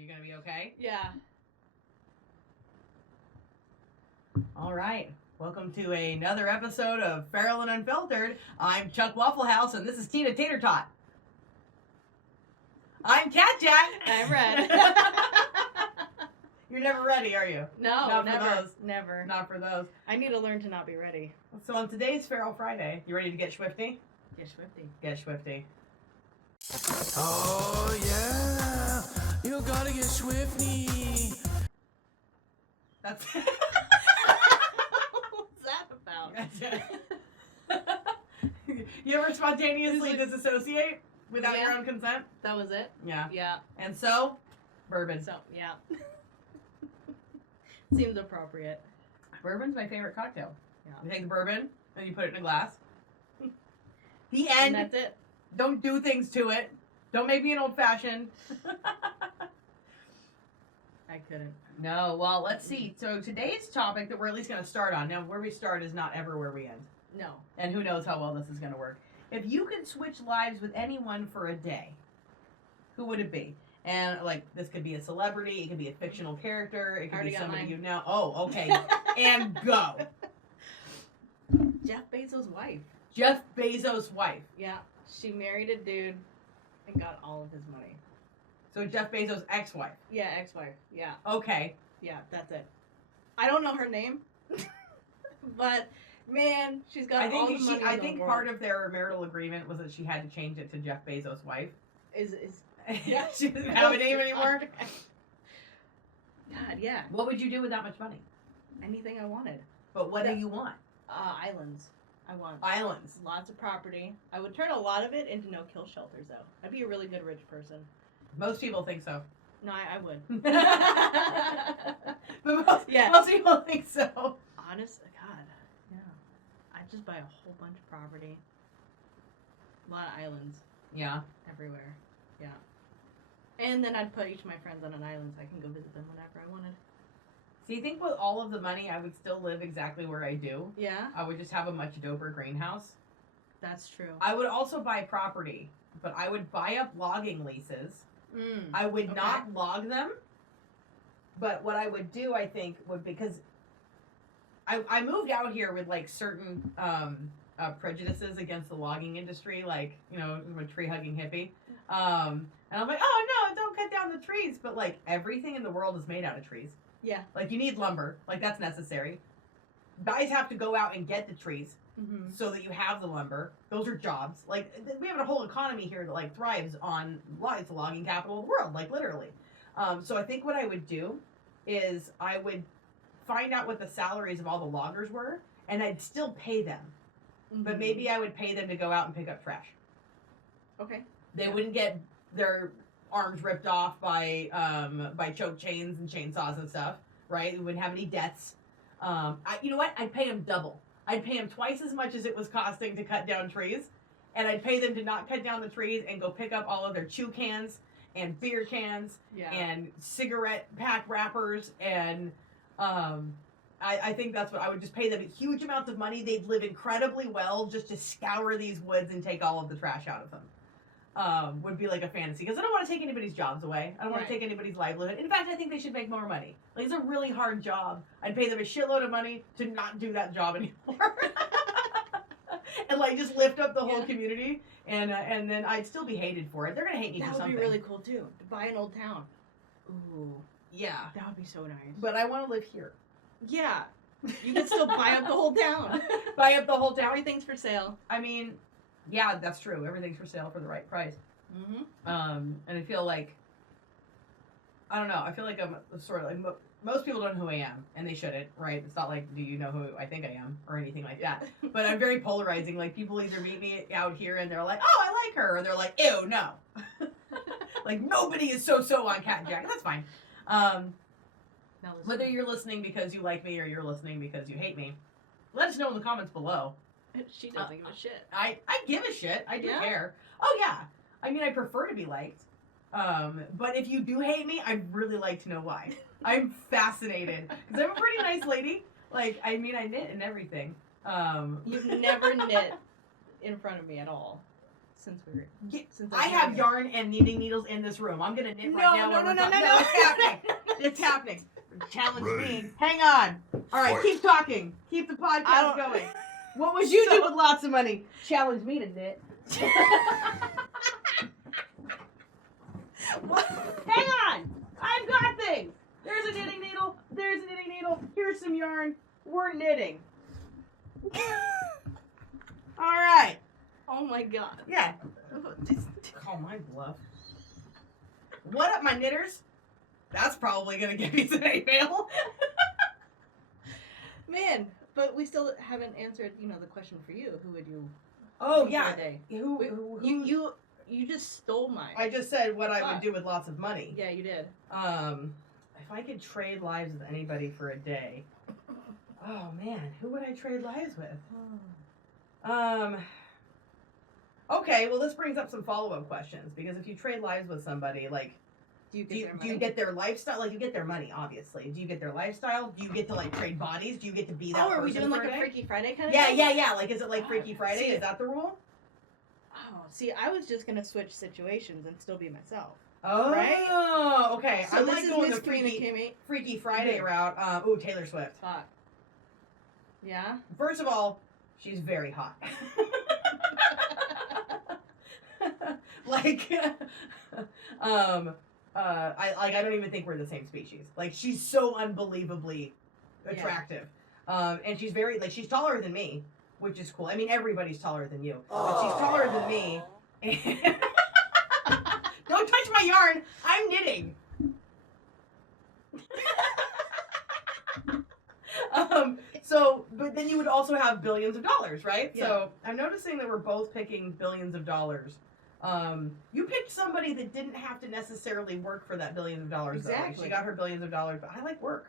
You gonna be okay? Yeah. All right. Welcome to another episode of Feral and Unfiltered. I'm Chuck Waffle House, and this is Tina Tater Tot. I'm Cat Jack. I'm Red. You're never ready, are you? No, Not never. for those. Never. Not for those. I need to learn to not be ready. So on today's Feral Friday, you ready to get swifty? Get swifty. Get swifty. Oh yeah, you gotta get swifty. That's What's that about? You ever spontaneously disassociate without your own consent? That was it? Yeah. Yeah. And so, bourbon. So, yeah. Seems appropriate. Bourbon's my favorite cocktail. Yeah. You take the bourbon and you put it in a glass. The And end. that's it. Don't do things to it. Don't make me an old fashioned. I couldn't. No, well, let's see. So today's topic that we're at least going to start on. Now, where we start is not ever where we end. No. And who knows how well this is going to work. If you could switch lives with anyone for a day, who would it be? And, like, this could be a celebrity. It could be a fictional character. It could Already be got somebody mine. you know. Oh, okay. And go. Jeff Bezos' wife. Jeff Bezos' wife. Yeah. She married a dude and got all of his money. So Jeff Bezos' ex-wife. Yeah, ex-wife. Yeah. Okay. Yeah, that's it. I don't know her name. But, man, she's got all the money I in the think world. part of their marital agreement was that she had to change it to Jeff Bezos' wife. Is Yeah, she doesn't have a name anymore. God, yeah. What would you do with that much money? Anything I wanted. But what do you want? Islands. I want Islands. lots of property. I would turn a lot of it into no-kill shelters, though. I'd be a really good rich person. Most people think so. No, I would. But Yeah. most people think so. Honest, God, yeah. I'd just buy a whole bunch of property. A lot of islands Yeah. everywhere. Yeah. And then I'd put each of my friends on an island so I can go visit them whenever I wanted. So you think with all of the money, I would still live exactly where I do? Yeah, I would just have a much doper greenhouse. that's true. I would also buy property, but I would buy up logging leases. Mm. I would Okay. not log them, but what I would do, I think, would because I moved out here with like certain prejudices against the logging industry, like I'm a tree hugging hippie, and I'm like, oh no, don't cut down the trees, but like everything in the world is made out of trees. Yeah. Like you need lumber, like that's necessary. Guys have to go out and get the trees Mm-hmm. so that you have the lumber. Those are jobs. Like we have a whole economy here that like thrives on it's the logging capital of the world, like literally. So I think what I would do is I would find out what the salaries of all the loggers were, and I'd still pay them, but maybe I would pay them to go out and pick up trash. Okay. They wouldn't get their arms ripped off by choke chains and chainsaws and stuff, right? We wouldn't have any deaths. You know what? I'd pay them double. I'd pay them twice as much as it was costing to cut down trees, and I'd pay them to not cut down the trees and go pick up all of their chew cans and beer cans Yeah. and cigarette pack wrappers and I think that's what I would just pay them huge amounts of money. They'd live incredibly well just to scour these woods and take all of the trash out of them. Would be like a fantasy because I don't want to take anybody's jobs away. I don't want to take anybody's livelihood. In fact, I think they should make more money. Like it's a really hard job. I'd pay them a shitload of money to not do that job anymore, and like just lift up the whole community. And then I'd still be hated for it. They're gonna hate me for That would something. be really cool too. To buy an old town. Ooh, Yeah, that would be so nice. but I want to live here. Yeah, you can still buy up the whole town. Buy up the whole town. Everything's for sale. I mean, yeah, that's true. Everything's for sale for the right price. Mm-hmm. And I feel like, I don't know. I feel like I'm sort of like most people don't know who I am, and they shouldn't, right? It's not like, do you know who I think I am or anything like that. But I'm very polarizing. Like people either meet me out here and they're like, oh, I like her, or they're like, ew, no. Like nobody is so on Cat Jack. That's fine. Now listen. Whether you're listening because you like me or you're listening because you hate me, let us know in the comments below. She doesn't give a shit. I give a shit. I do Yeah? care. Oh yeah. I mean, I prefer to be liked. But if you do hate me, I'd really like to know why. I'm fascinated because I'm a pretty nice lady. Like, I mean, I knit and everything. You've never knit in front of me at all. since we were. Yeah, Since I have yarn and knitting needles in this room. I'm gonna knit right now. No, while no, we're no, talking. no, no. It's happening. It's happening. Challenge me. Ready. Hang on. All right, Fight. keep talking. Keep the I podcast don't- going. What would you do So- with lots of money? Challenge me to knit. Hang on. I've got things. There's a knitting needle. There's a knitting needle. Here's some yarn. We're knitting. All right. Oh my god. Yeah. Call my bluff. What up, my knitters? That's probably gonna get me some hate mail. Man, but we still haven't answered, the question for you. Who would you? Oh do for yeah. a day? Who? You just stole mine. I just said what I would Fuck. do with lots of money. Yeah, you did. If I could trade lives with anybody for a day. Oh man, who would I trade lives with? Okay, well this brings up some follow-up questions because if you trade lives with somebody, like, Do you do get you, their do money? you get their lifestyle? Like, you get their money, obviously. Do you get their lifestyle? Do you get to like trade bodies? Do you get to be that Oh, are we person doing for like a day? Freaky Friday kind of Yeah, thing? yeah. Like, is it like Freaky Oh, Friday? see- Is that the rule? Oh, see, I was just gonna switch situations and still be myself. Oh, Right? okay. So I'm this like is going the Freaky, miscommunicate. Freaky Friday Mhm. route. Ooh, Taylor Swift. Fuck. Yeah. First of all, she's very hot. Like, I don't even think we're the same species. Like, she's so unbelievably attractive. And she's very, like, she's taller than me, which is cool. I mean, everybody's taller than you, but she's taller than me. Don't touch my yarn. I'm knitting. But then you would also have billions of dollars, right? Yeah. So I'm noticing that we're both picking billions of dollars. You picked somebody that didn't have to necessarily work for that billions of dollars. Though. Like, Exactly. she got her billions of dollars, but I like work.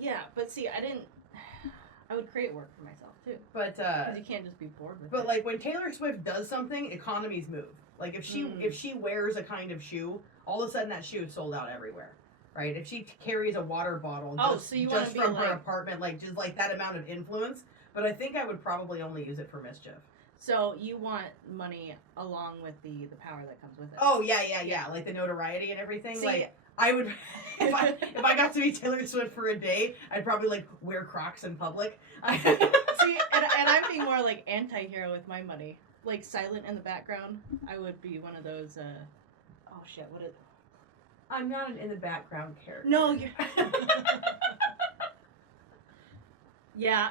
Yeah, but see, I would create work for myself too. But Because you can't just be bored with it. but like when Taylor Swift does something, economies move. Like if she wears a kind of shoe, all of a sudden that shoe is sold out everywhere. Right? If she carries a water bottle So you wanna just be from her like- apartment, like just like that amount of influence. But I think I would probably only use it for mischief. So you want money along with the power that comes with it. Oh yeah. Like the notoriety and everything. See- like I would if I got to be Taylor Swift for a day, I'd probably like wear Crocs in public. See, and I'm being more like anti-hero with my money. Like silent in the background. I would be one of those, oh shit, what is... I'm not an in the background character. No, you're... Yeah.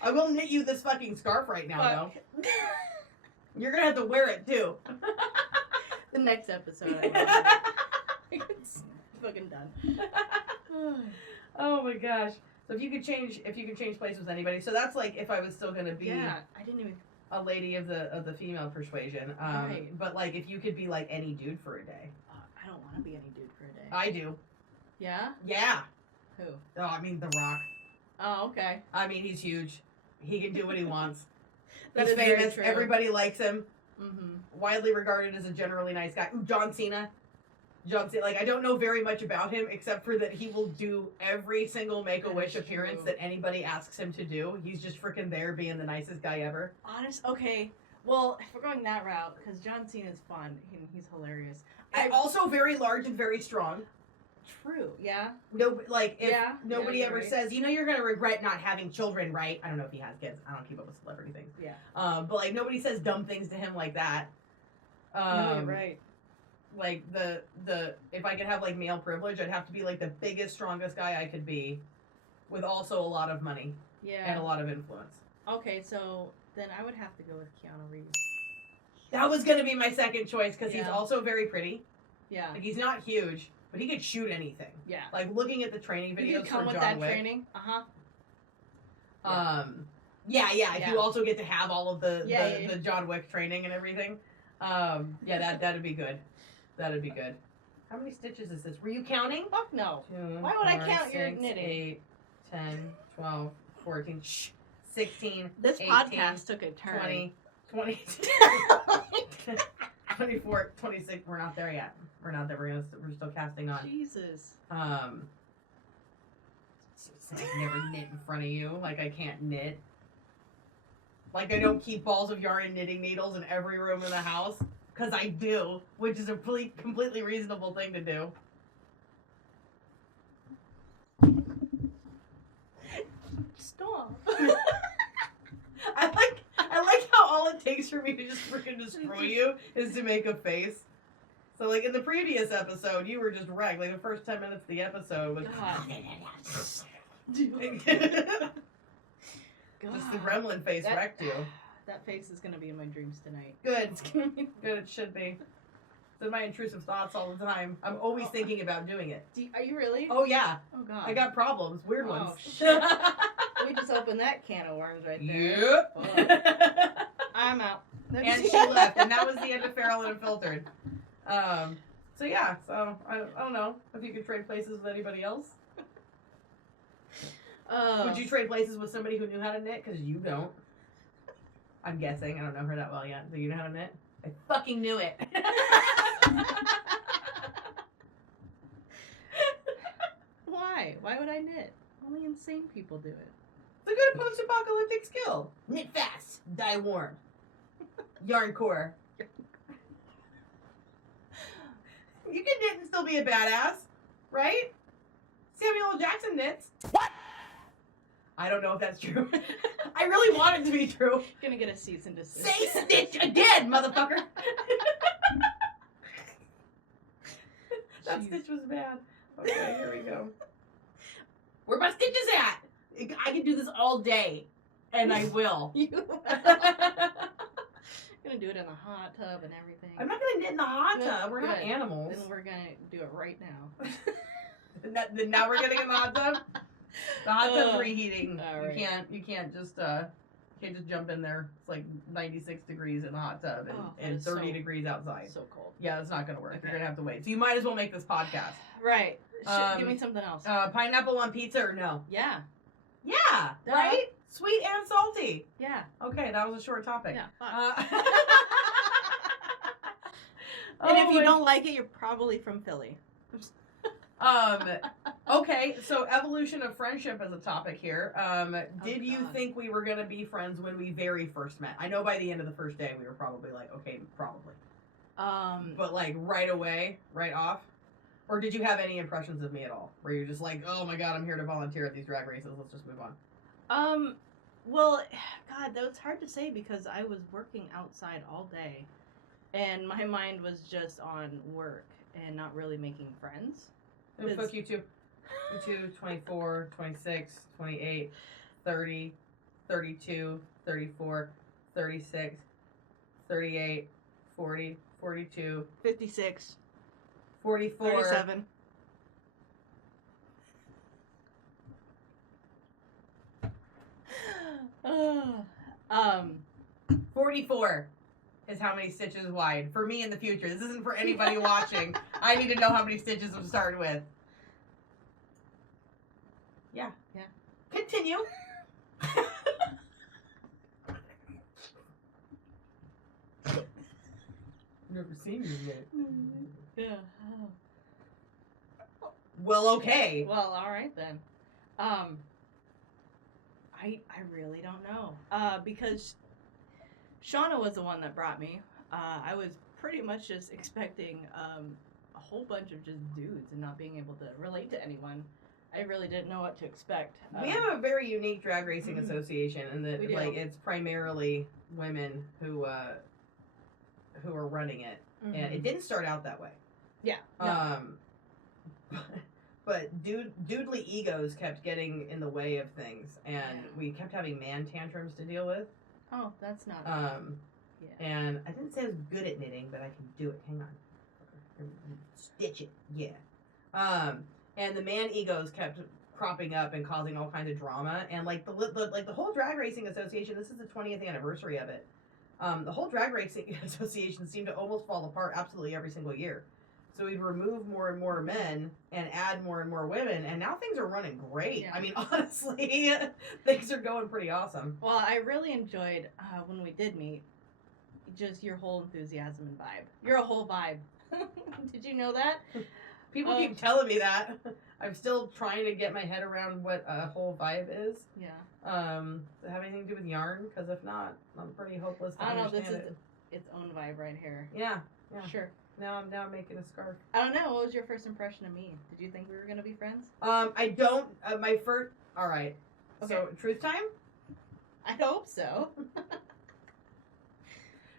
I will knit you this fucking scarf right now, though. Fuck. You're gonna have to wear it too. The next episode, it's fucking done. Oh my gosh. So if you could change places with anybody, so that's like if I was still gonna be Yeah, I didn't even... a lady of the female persuasion. Right. But like if you could be like any dude for a day. I don't want to be any dude for a day. I do. Yeah? Yeah. Who? Oh, I mean The Rock. Oh, okay. I mean he's huge. He can do what he wants. That He's is very famous. true. Everybody likes him. Mm-hmm. Widely regarded as a generally nice guy. Ooh, John Cena. Like I don't know very much about him except for that he will do every single Make-A-Wish That's appearance true. that anybody asks him to do. He's just freaking there being the nicest guy ever. Okay. Well, if we're going that route, because John Cena's fun and he's hilarious. And also very large and very strong. True. Yeah. No, like if Yeah, nobody yeah, ever you're right. says, you're gonna regret not having children, right? I don't know if he has kids. I don't keep up with celebrity things. Yeah. But like nobody says dumb things to him like that. No, you're right. Like the if I could have like male privilege, I'd have to be like the biggest, strongest guy I could be, with also a lot of money Yeah. and a lot of influence. Okay, so then I would have to go with Keanu Reeves. That was gonna be my second choice because he's Yeah. also very pretty. Yeah. Like he's not huge, but he could shoot anything. Yeah. Like looking at the training If you videos come for with John that Wick. training. Uh-huh. Yeah. If Yeah. you also get to have all of the Yeah. the John Wick training and everything. That'd be good. That'd be good. How many stitches is this? Were you counting? Fuck no. 2, Why would I 4, count your 6, knitting? 8, 10, 12, 14, 16, This 18, podcast took a turn. 20, 24, 26. We're not there yet. We're not there. We're still casting on. Jesus. It's like never knit in front of you. Like I can't knit. Like I don't keep balls of yarn and knitting needles in every room in the house, because I do, which is a completely reasonable thing to do. Stop. I like how all it takes for me to just freaking destroy you is to make a face. So like in the previous episode, you were just wrecked. Like the first 10 minutes of the episode was just the gremlin face wrecked you. That face is gonna be in my dreams tonight. Good. Good, it should be. It's in my intrusive thoughts all the time. I'm always thinking about doing it. Are you really? Oh yeah. Oh god. I got problems. Weird ones. Shit. We just opened that can of worms right there. Yep. I'm out. And she left, and that was the end of Feral and Unfiltered. So yeah, so I don't know if you could trade places with anybody else. Would you trade places with somebody who knew how to knit? Because you don't. I'm guessing. I don't know her that well yet. Do you know how to knit? I fucking knew it. Why? Why would I knit? Only insane people do it. It's a good post-apocalyptic skill. Knit fast, dye warm. Yarn core. You can knit and still be a badass, right? Samuel L. Jackson knits. What? I don't know if that's true. I really want it to be true. Gonna get a cease and desist. Say snitch again, motherfucker. That Jeez. stitch was bad. Okay, here we go. Where my stitches at? I can do this all day, and I will. You gonna do it in the hot tub and everything. I'm not gonna knit in the hot tub. We're not Good. animals. Then we're gonna do it right now. Then now we're getting in the hot tub. The hot tub's reheating. All right. You can't just jump in there. It's like 96 degrees in the hot tub and 30 degrees outside. So cold. Yeah, it's not gonna work. Okay. You're gonna have to wait. So you might as well make this podcast. Right. Give me something else. Pineapple on pizza or no? Yeah. Yeah. Duh. Right. Sweet and salty. Yeah. Okay, that was a short topic. Yeah. Fuck. Oh, And if you don't like it, you're probably from Philly. Okay, so evolution of friendship is a topic here. Did you God. think we were gonna be friends when we very first met? I know by the end of the first day we were probably like, okay, probably. But like right away, right off? Or did you have any impressions of me at all? Where you're just like, oh my god, I'm here to volunteer at these drag races, let's just move on. Well, God, that was hard to say because I was working outside all day. And my mind was just on work and not really making friends. Oh, fuck you too. You too, 24, 26, 28, 30, 32, 34, 36, 38, 40, 42, 56, 44. 37. uh, 44 is how many stitches wide. For me in the future. This isn't for anybody watching. I need to know how many stitches I'm starting with. Yeah. Yeah. Continue. Never seen you yet. Yeah. Well, okay. Well, all right then. I really don't know. Because Shauna was the one that brought me. I was pretty much just expecting a whole bunch of just dudes and not being able to relate to anyone. I really didn't know what to expect. We have a very unique drag racing association, and that We do. like it's primarily women who are running it, and it didn't start out that way. Yeah. No. But doodly egos kept getting in the way of things, and we kept having man tantrums to deal with. Oh, that's not. Yeah. And I didn't say I was good at knitting, but I can do it. Hang on, stitch it. Yeah. And the man egos kept cropping up and causing all kinds of drama, and like the whole drag racing association. This is the 20th anniversary of it. The whole drag racing association seemed to almost fall apart absolutely every single year. So we'd remove more and more men and add more and more women, and now things are running great. Yeah. I mean, honestly, things are going pretty awesome. Well, I really enjoyed when we did meet, just your whole enthusiasm and vibe. You're a whole vibe. Did you know that? People keep telling me that. I'm still trying to get my head around what a whole vibe is. Yeah. Does it have anything to do with yarn? Because if not, I'm pretty hopeless to I don't know. understand This is it. its own vibe right here. Yeah. Sure. Now I'm making a scarf. I don't know. What was your first impression of me? Did you think we were gonna be friends? I don't. My first. All right. Okay. So truth time. I hope so.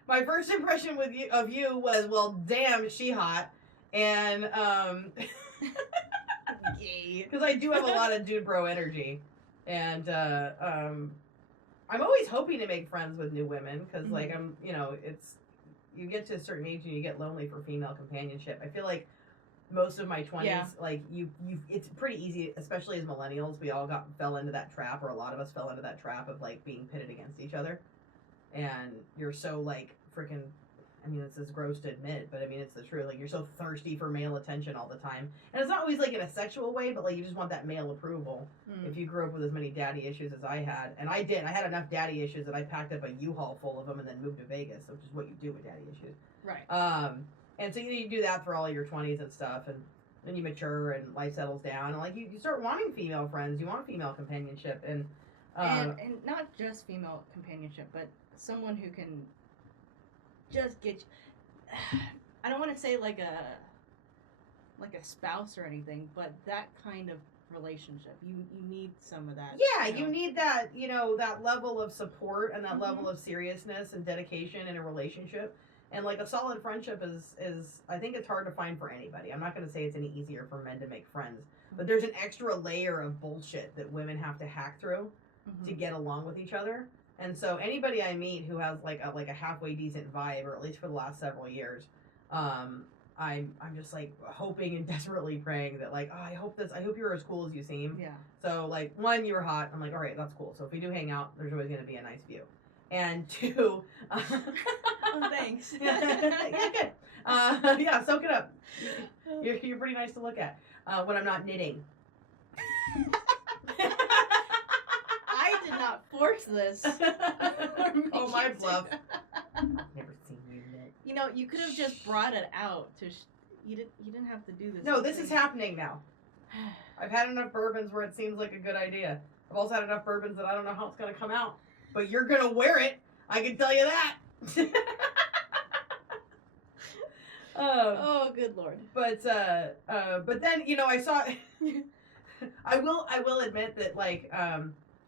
My first impression of you was, well, damn, is she hot, and because I do have a lot of dude bro energy, and I'm always hoping to make friends with new women because like I'm, it's you get to a certain age and you get lonely for female companionship. I feel like most of my 20s, like you, it's pretty easy, especially as millennials. We all fell into that trap, or a lot of us fell into that trap of like being pitted against each other, and you're so like freaking. I mean, this is gross to admit, but I mean, it's the truth. Like, you're so thirsty for male attention all the time. And it's not always, like, in a sexual way, but, like, you just want that male approval. If you grew up with as many daddy issues as I had. And I did. I had enough daddy issues that I packed up a U-Haul full of them and then moved to Vegas, which is what you do with daddy issues. Right. And so you do that for all your 20s and stuff, and then you mature and life settles down. And, like, you start wanting female friends. You want female companionship. And not just female companionship, but someone who can just get you, I don't want to say like a spouse or anything, but that kind of relationship. You need some of that. Yeah, you need that, that level of support and that level of seriousness and dedication in a relationship. And like a solid friendship is I think it's hard to find for anybody. I'm not going to say it's any easier for men to make friends, but there's an extra layer of bullshit that women have to hack through to get along with each other. And so anybody I meet who has like a halfway decent vibe, or at least for the last several years, I'm just like hoping and desperately praying that like, I hope you're as cool as you seem. Yeah. So like, one, you were hot. I'm like, all right, that's cool. So if we do hang out, there's always going to be a nice view. And two, oh, thanks. yeah, good. Yeah, soak it up. You're pretty nice to look at when I'm not knitting. I did not force this. Oh, my bluff. Never seen you knit. You could have just brought it out to. You didn't have to do this. No, this is happening now. I've had enough bourbons where it seems like a good idea. I've also had enough bourbons that I don't know how it's going to come out. But you're going to wear it. I can tell you that. Oh, good Lord. But then, I saw... I will admit that, like,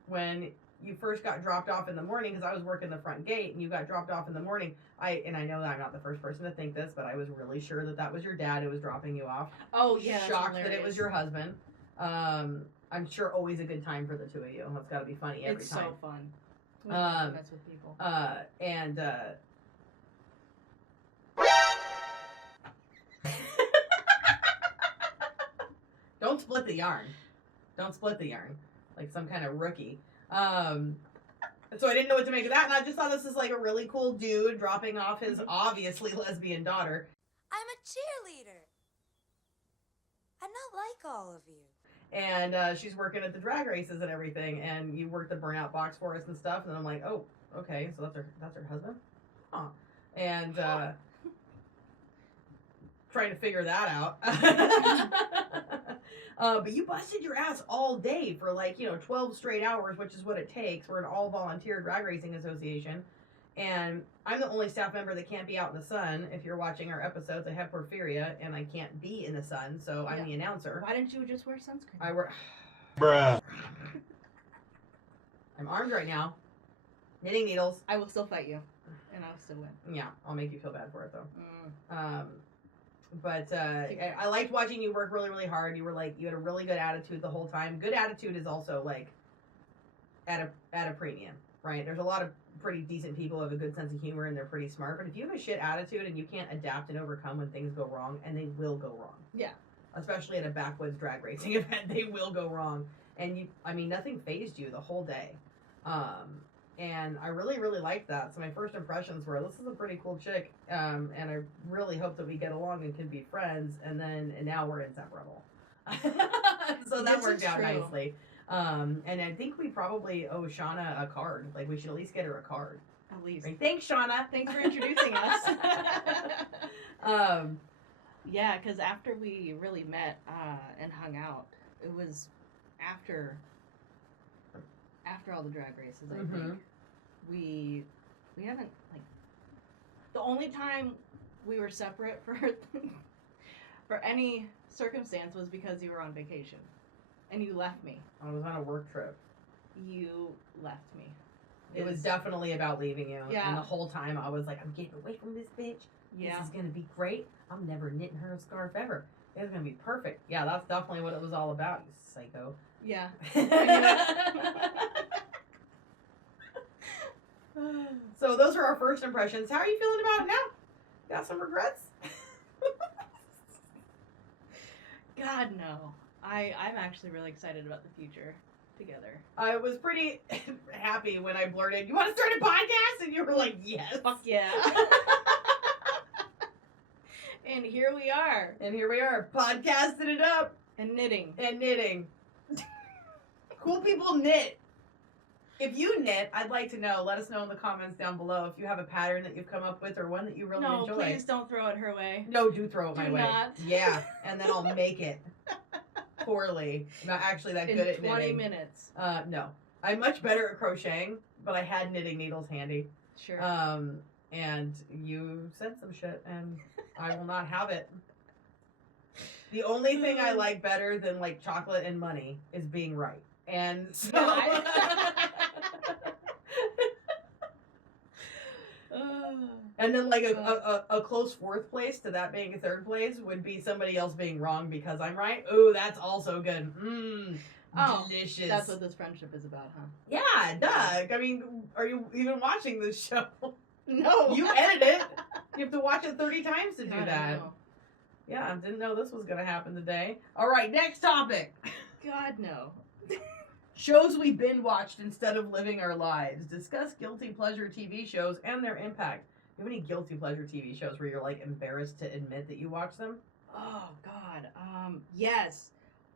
when you first got dropped off in the morning, because I was working the front gate, and you got dropped off in the morning, I know that I'm not the first person to think this, but I was really sure that was your dad who was dropping you off. Oh, yeah. Shocked that it was your husband. I'm sure always a good time for the two of you. It's got to be funny every time. It's so fun. That's with people. Don't split the yarn. Don't split the yarn. Like some kind of rookie. So I didn't know what to make of that, and I just thought this is like a really cool dude dropping off his obviously lesbian daughter. I'm a cheerleader. I'm not like all of you. And she's working at the drag races and everything, and you work the burnout box for us and stuff, and I'm like, oh, okay, so that's her husband? Huh. And trying to figure that out. But you busted your ass all day for 12 straight hours, which is what it takes. We're an all-volunteer drag racing association. And I'm the only staff member that can't be out in the sun. If you're watching our episodes, I have porphyria, and I can't be in the sun, so I'm the announcer. Why didn't you just wear sunscreen? I wear... Bruh. I'm armed right now. Knitting needles. I will still fight you, and I'll still win. Yeah, I'll make you feel bad for it, though. But I liked watching you work really, really hard. You had a really good attitude the whole time. Good attitude is also, at a premium, right? There's a lot of pretty decent people who have a good sense of humor, and they're pretty smart. But if you have a shit attitude and you can't adapt and overcome when things go wrong, and they will go wrong. Yeah. Especially at a backwoods drag racing event, they will go wrong. And nothing fazed you the whole day. And I really, really liked that. So my first impressions were, this is a pretty cool chick. And I really hope that we get along and can be friends. And now we're inseparable. So that worked out nicely. And I think we probably owe Shauna a card. We should at least get her a card. At least. Thanks, Shauna. Thanks for introducing us. Yeah, because after we really met and hung out, it was after all the drag races. I think we haven't like the only time we were separate for any circumstance was because you were on vacation, and you left me. I was on a work trip. You left me. It was definitely about leaving you. Yeah. And the whole time I was like, I'm getting away from this bitch. Yeah. This is going to be great. I'm never knitting her a scarf ever. It's going to be perfect. Yeah, that's definitely what it was all about, you psycho. Yeah. So those are our first impressions. How are you feeling about it now? Got some regrets? God, no. I'm actually really excited about the future together. I was pretty happy when I blurted, you want to start a podcast? And you were like, yes. Fuck yeah. And here we are. And here we are, podcasting it up. And knitting. And knitting. Cool people knit. If you knit, I'd like to know. Let us know in the comments down below if you have a pattern that you've come up with or one that you really No, enjoy. please don't throw it her way. No, do throw it my Do way. not. Yeah, and then I'll make it poorly. I'm not actually that In good at 20 knitting. minutes. No, I'm much better at crocheting, but I had knitting needles handy. Sure. And you said some shit, and I will not have it. The only thing I like better than like chocolate and money is being right. And so and then like a close fourth place to that being a third place would be somebody else being wrong because I'm right. Ooh, that's also good. Delicious. That's what this friendship is about, huh? Yeah, Doug. I mean, are you even watching this show? No. You edit it. You have to watch it 30 times to do God, I that. know. Yeah, I didn't know this was going to happen today. All right, next topic. God, no. Shows we binge watched instead of living our lives. Discuss guilty pleasure TV shows and their impact. Do you have any guilty pleasure TV shows where you're like embarrassed to admit that you watch them? Oh, God. Yes.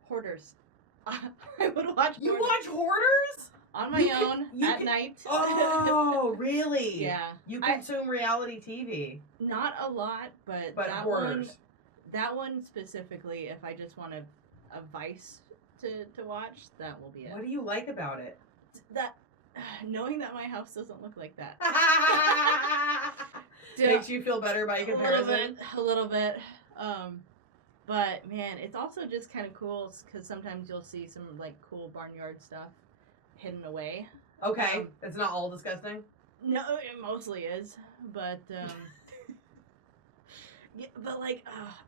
Hoarders. I would watch You Hoarders. watch Hoarders? On my own, at night. Oh, really? Yeah. You consume reality TV. Not a lot, but that Hoarders. That one specifically, if I just want a vice to watch, that will be it. What do you like about it? That knowing that my house doesn't look like that. Makes you feel better by comparison? A little bit. But man, it's also just kind of cool because sometimes you'll see some like cool barnyard stuff hidden away. Okay, it's not all disgusting. No, it mostly is, but yeah, but like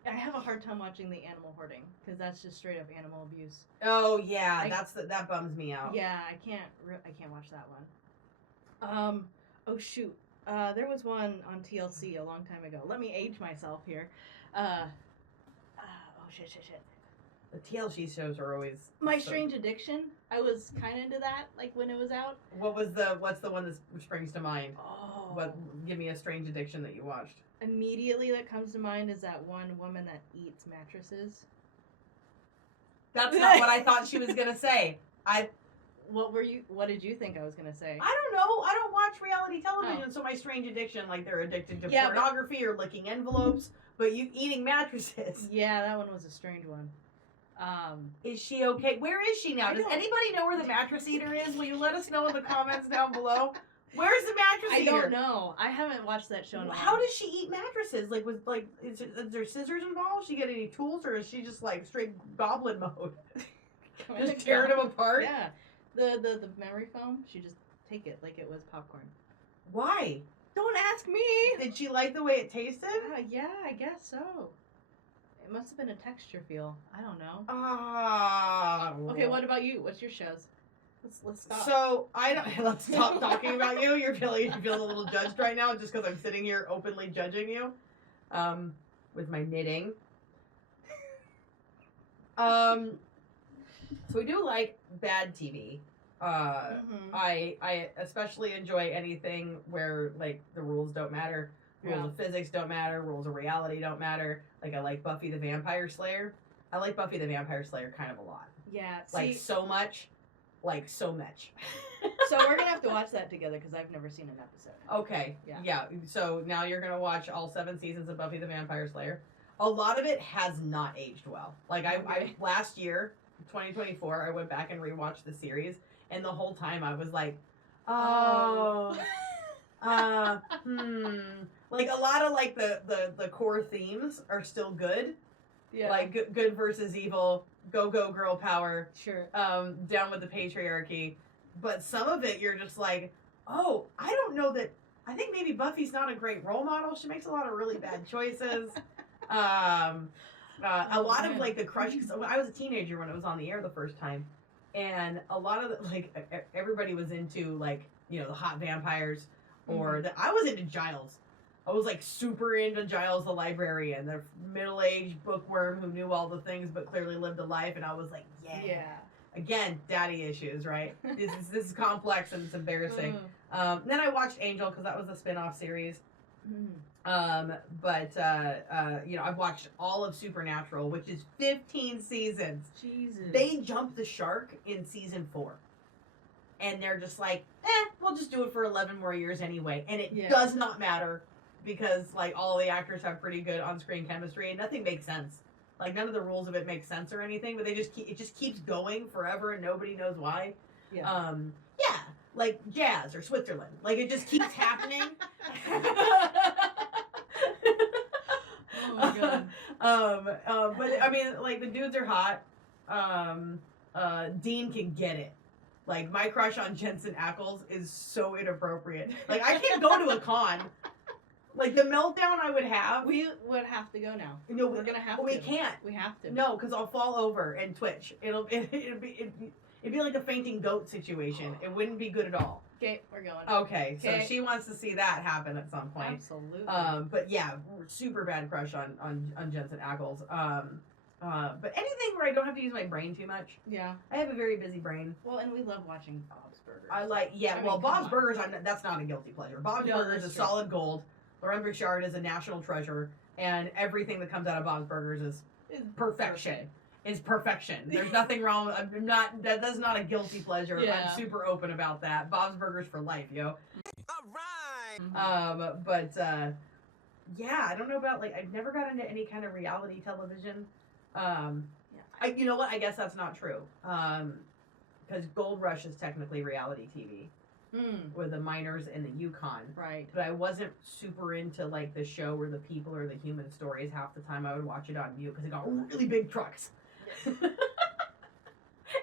I have a hard time watching the animal hoarding because that's just straight up animal abuse. Oh yeah, that bums me out. Yeah, I can't watch that one. Oh shoot, there was one on TLC a long time ago. Let me age myself here. Oh shit. The TLC shows are always My Strange Addiction. I was kind of into that, like when it was out. What's the one that springs to mind? Oh. Give me a strange addiction that you watched. Immediately that comes to mind is that one woman that eats mattresses. That's not what I thought she was gonna say. What did you think I was gonna say? I don't know. I don't watch reality television, so my strange addiction, like they're addicted to pornography or licking envelopes, but you eating mattresses. Yeah, that one was a strange one. Is she okay? Where is she now? Does anybody know where the mattress eater is? Will you let us know in the comments down below? Where's the mattress eater? I don't know. I haven't watched that show in a while. How does she eat mattresses? Like, is there scissors involved? She get any tools, or is she just like straight goblin mode? Just tearing them apart? Yeah. The memory foam, she just take it like it was popcorn. Why? Don't ask me. Did she like the way it tasted? Yeah, I guess so. It must have been a texture feel. I don't know. Okay, what about you? What's your shows? Let's stop. So let's stop talking about you. You feel a little judged right now just because I'm sitting here openly judging you, with my knitting. So we do like bad TV. I especially enjoy anything where like the rules don't matter. Rules of physics don't matter. Rules of reality don't matter. Like I like Buffy the Vampire Slayer. I like Buffy the Vampire Slayer kind of a lot. Yeah. Like so much. So we're gonna have to watch that together because I've never seen an episode. Okay. Yeah. So now you're gonna watch all 7 seasons of Buffy the Vampire Slayer. a lot of it has not aged well. Like I Okay. last year, 2024, I went back and rewatched the series, and the whole time I was like, oh, like a lot of like the core themes are still good. Yeah. Like good versus evil, go girl power, Sure. down with the patriarchy. But some of it you're just like, oh, I don't know that. I think maybe Buffy's not a great role model. She makes a lot of really bad choices. A lot of like the crush. Cause I was a teenager when it was on the air the first time, and a lot of the, like everybody was into like the hot vampires, or I was into Giles. I was like super into Giles the librarian, the middle-aged bookworm who knew all the things but clearly lived a life, and I was like, yeah. Again, daddy issues, right? This is complex and it's embarrassing. Then I watched Angel because that was a spin-off series. But I've watched all of Supernatural, which is 15 seasons. Jesus. They jumped the shark in season 4. And they're just like, we'll just do it for 11 more years anyway. And it does not matter because like all the actors have pretty good on-screen chemistry and nothing makes sense. Like none of the rules of it make sense or anything, but it just keeps going forever and nobody knows why. Yeah. Like jazz or Switzerland. Like it just keeps happening. Oh my god. But I mean, like the dudes are hot. Dean can get it. Like my crush on Jensen Ackles is so inappropriate. Like I can't go to a con. Like the meltdown I would have. We would have to go now. No, we're gonna have we to. can't. We have to. No, because I'll fall over and twitch. It'd be like a fainting goat situation. It wouldn't be good at all. Okay, we're going. Okay, so she wants to see that happen at some point. Absolutely. But yeah, super bad crush on Jensen Ackles. But anything where I don't have to use my brain too much. Yeah. I have a very busy brain. Well, and we love watching Bob's Burgers. I like, Bob's Burgers, that's not a guilty pleasure. Bob's Burgers is solid gold. Laurent Bouchard is a national treasure, and everything that comes out of Bob's Burgers is perfection. Perfect. Is perfection. There's nothing wrong. That's not a guilty pleasure. Yeah. I'm super open about that. Bob's Burgers for life, yo. All right. But I don't know about like I've never got into any kind of reality television. You know what? I guess that's not true. Because Gold Rush is technically reality TV with the miners in the Yukon. Right. But I wasn't super into like the show where the people or the human stories. Half the time I would watch it on mute because it got really big trucks.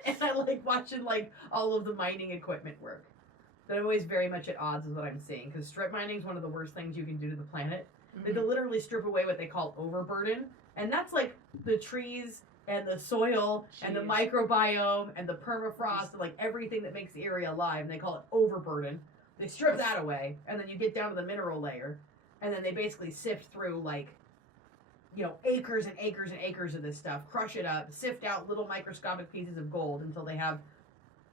And I like watching like all of the mining equipment work. But I'm always very much at odds with what I'm seeing because strip mining is one of the worst things you can do to the planet. They literally strip away what they call overburden, and that's like the trees and the soil and the microbiome and the permafrost and like everything that makes the area alive. And they call it overburden. They strip that away, and then you get down to the mineral layer, and then they basically sift through like acres and acres and acres of this stuff, crush it up, sift out little microscopic pieces of gold until they have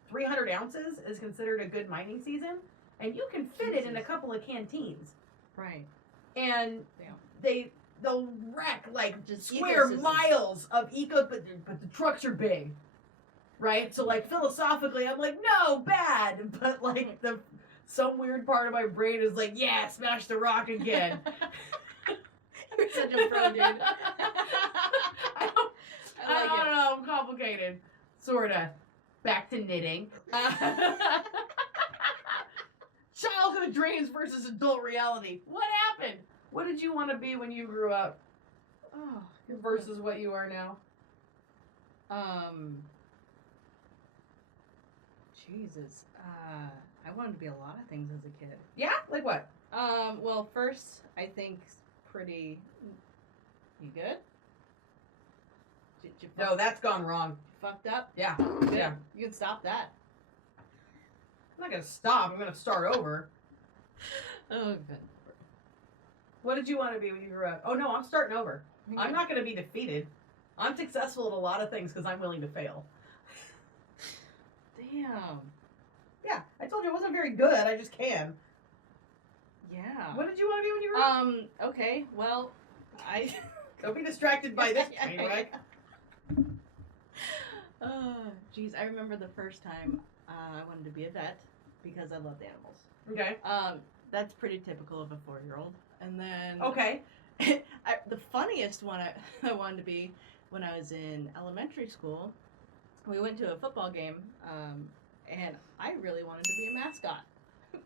300 ounces is considered a good mining season, and you can fit it in a couple of canteens. Right. And they'll wreck like Just square ecosystems. miles of but the trucks are big, right? So like philosophically, I'm like, no, bad, but like some weird part of my brain is like, yeah, smash the rock again. You're such a pro, dude. I don't know, I'm complicated. Sorta. Back to knitting. Childhood dreams versus adult reality. What happened? What did you want to be when you grew up versus what you are now? Jesus. I wanted to be a lot of things as a kid. Yeah? Like what? Well, first, I think pretty. You good? Did you No, that's gone wrong. fucked up? Yeah. Good. Yeah. You can stop that. I'm not going to stop. I'm going to start over. Oh, good. What did you want to be when you grew up? Oh, no, I'm starting over. I'm not going to be defeated. I'm successful at a lot of things because I'm willing to fail. Damn. Yeah, I told you I wasn't very good. I just can. Yeah. What did you want to be when you grew up? Okay, well, I. Don't be distracted by this train wreck. Geez, I remember the first time I wanted to be a vet because I loved animals. Okay. That's pretty typical of a 4-year-old. And then. Okay. The funniest one I wanted to be when I was in elementary school, we went to a football game, and I really wanted to be a mascot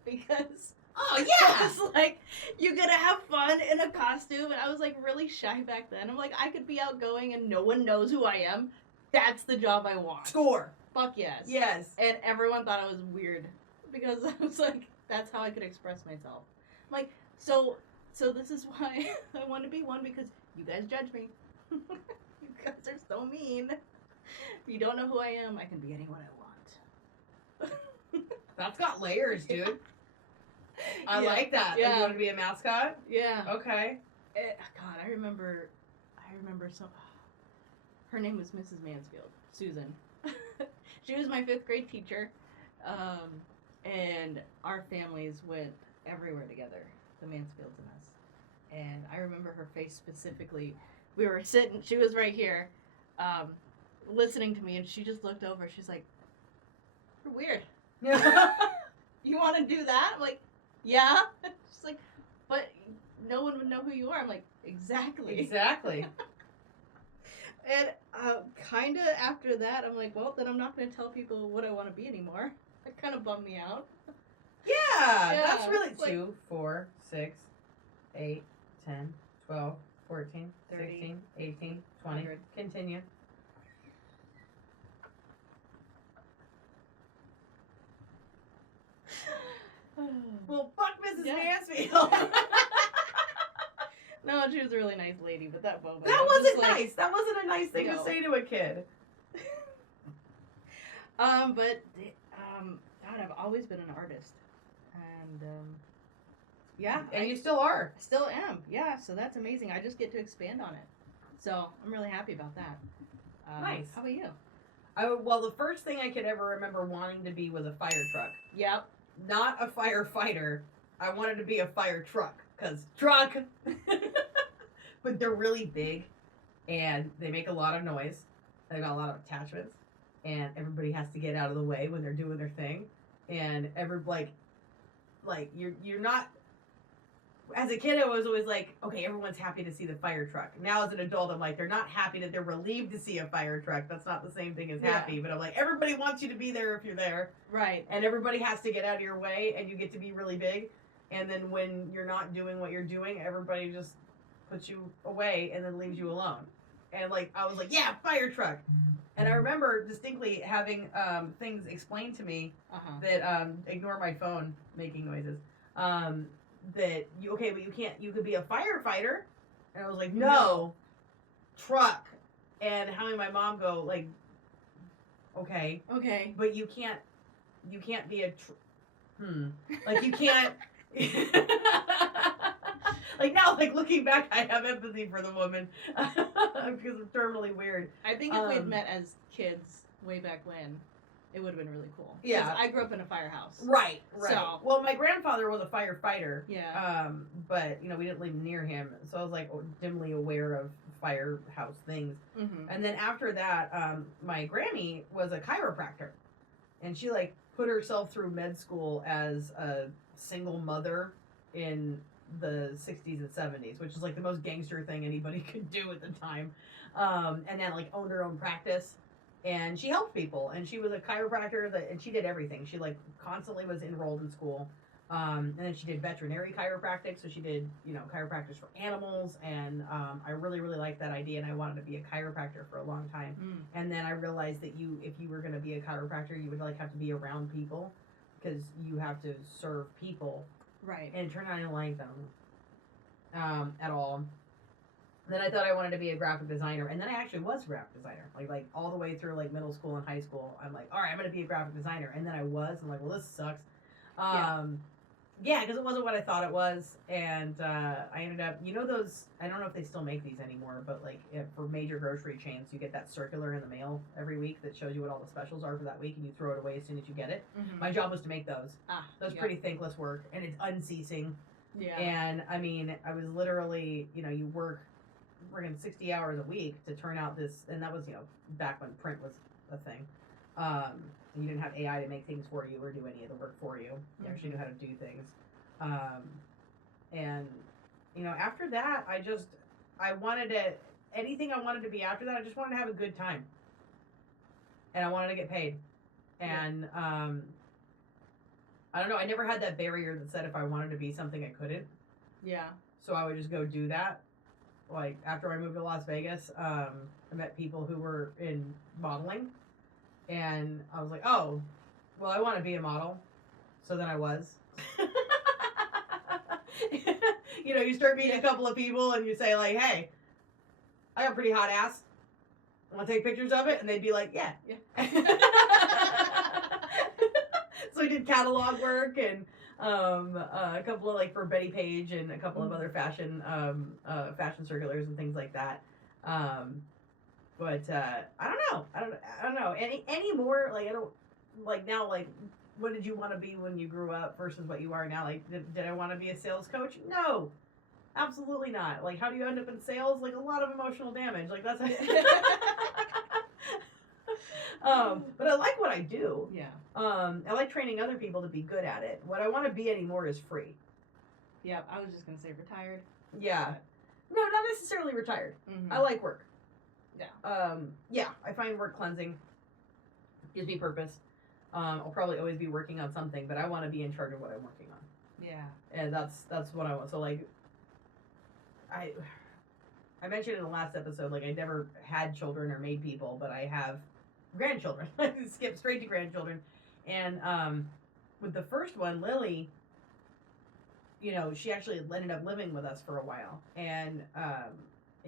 because Oh yeah. it's like you get to have fun in a costume, and I was like really shy back then. I'm like, I could be outgoing and no one knows who I am. That's the job I want. Score. Fuck yes. Yes. And everyone thought I was weird because I was like, that's how I could express myself. I'm like, so this is why I want to be one, because you guys judge me. You guys are so mean. If you don't know who I am, I can be anyone I want. That's got layers, dude. I Yeah. like that. Yeah. You want to be a mascot? Yeah. Okay. God, I remember some. Her name was Mrs. Mansfield, Susan. She was my 5th grade teacher, and our families went everywhere together, the Mansfields and us. And I remember her face specifically. We were sitting, she was right here, listening to me, and she just looked over. She's like, "You're weird. You want to do that?" I'm like, "Yeah." She's like, "But no one would know who you are." I'm like, "Exactly." Exactly. And kind of after that, I'm like, well, then I'm not going to tell people what I want to be anymore. That kind of bummed me out. Yeah, that's really it's like 2, 4, 6, 8, 10, 12, 14, 30, 16, 18, 20. 100. Continue. Well, fuck Mrs. Yeah. Mansfield. No, she was a really nice lady, but that moment. That I was wasn't just like, nice. That wasn't a nice thing to No. say to a kid. But God, I've always been an artist, and yeah, And you still are. I still am. Yeah, so that's amazing. I just get to expand on it, so I'm really happy about that. Nice. How about you? Well, the first thing I could ever remember wanting to be was a fire truck. Yep. Not a firefighter. I wanted to be a fire truck. Because truck! But they're really big. And they make a lot of noise. They got a lot of attachments. And everybody has to get out of the way when they're doing their thing. And you're not... As a kid, I was always like, okay, everyone's happy to see the fire truck. Now as an adult, I'm like, they're not happy that they're relieved to see a fire truck. That's not the same thing as happy. But I'm like, everybody wants you to be there if you're there. Right. And everybody has to get out of your way, and you get to be really big. And then when you're not doing what you're doing, everybody just puts you away and then leaves you alone. And I was like, yeah, fire truck. And I remember distinctly having things explained to me that ignore my phone making noises. That you could be a firefighter. And I was like, no, truck. And having my mom go okay, but you can't be a you can't. Now, looking back, I have empathy for the woman because I'm terminally weird. I think if we'd met as kids way back when, it would have been really cool. 'Cause Yeah. I grew up in a firehouse. Right. So- Well, my grandfather was a firefighter. Yeah. But we didn't live near him, so I was dimly aware of firehouse things. Mm-hmm. And then after that, my Grammy was a chiropractor, and she put herself through med school as a single mother in the 60s and 70s, which is the most gangster thing anybody could do at the time. And then owned her own practice, and she helped people, and she was a chiropractor and she did everything. She constantly was enrolled in school. And then she did veterinary chiropractic, so she did chiropractors for animals, and I really really liked that idea, and I wanted to be a chiropractor for a long time. And then I realized that if you were going to be a chiropractor, you would have to be around people, because you have to serve people. Right. And it turned out I didn't like them at all. Then I thought I wanted to be a graphic designer, and then I actually was a graphic designer, all the way through middle school and high school. I'm all right, I'm going to be a graphic designer, and then I was. I'm well, this sucks. Yeah, because it wasn't what I thought it was, and I ended up, those, I don't know if they still make these anymore, but for major grocery chains, you get that circular in the mail every week that shows you what all the specials are for that week, and you throw it away as soon as you get it. Mm-hmm. My job was to make those. That was yeah. pretty thankless work, and it's unceasing. Yeah. And I mean, I was literally, you working 60 hours a week to turn out this, and that was, back when print was a thing. And you didn't have AI to make things for you or do any of the work for you. You actually knew how to do things. And after that, anything I wanted to be after that, I just wanted to have a good time. And I wanted to get paid. And, I don't know, I never had that barrier that said if I wanted to be something I couldn't. Yeah. So I would just go do that. Like, after I moved to Las Vegas, I met people who were in modeling. And I was like, oh, well, I want to be a model. So then I was. You start meeting a couple of people and you say, like, hey, I got a pretty hot ass. Want to take pictures of it? And they'd be like, yeah. So we did catalog work and a couple of, like, for Betty Page and a couple of other fashion circulars and things like that. But I don't know. Any more, like, I don't, like, now, like, what did you want to be when you grew up versus what you are now? Like, did I want to be a sales coach? No, absolutely not. Like, how do you end up in sales? Like, a lot of emotional damage. Like, that's but I like what I do. Yeah. I like training other people to be good at it. What I want to be anymore is free. Yeah, I was just gonna say retired. Yeah. No, not necessarily retired. Mm-hmm. I like work. Yeah. Yeah, I find work cleansing. Gives me purpose. I'll probably always be working on something, but I want to be in charge of what I'm working on. Yeah. And that's what I want. So, like, I mentioned in the last episode, like, I never had children or made people, but I have grandchildren. Skip straight to grandchildren. And with the first one, Lily, she actually ended up living with us for a while. And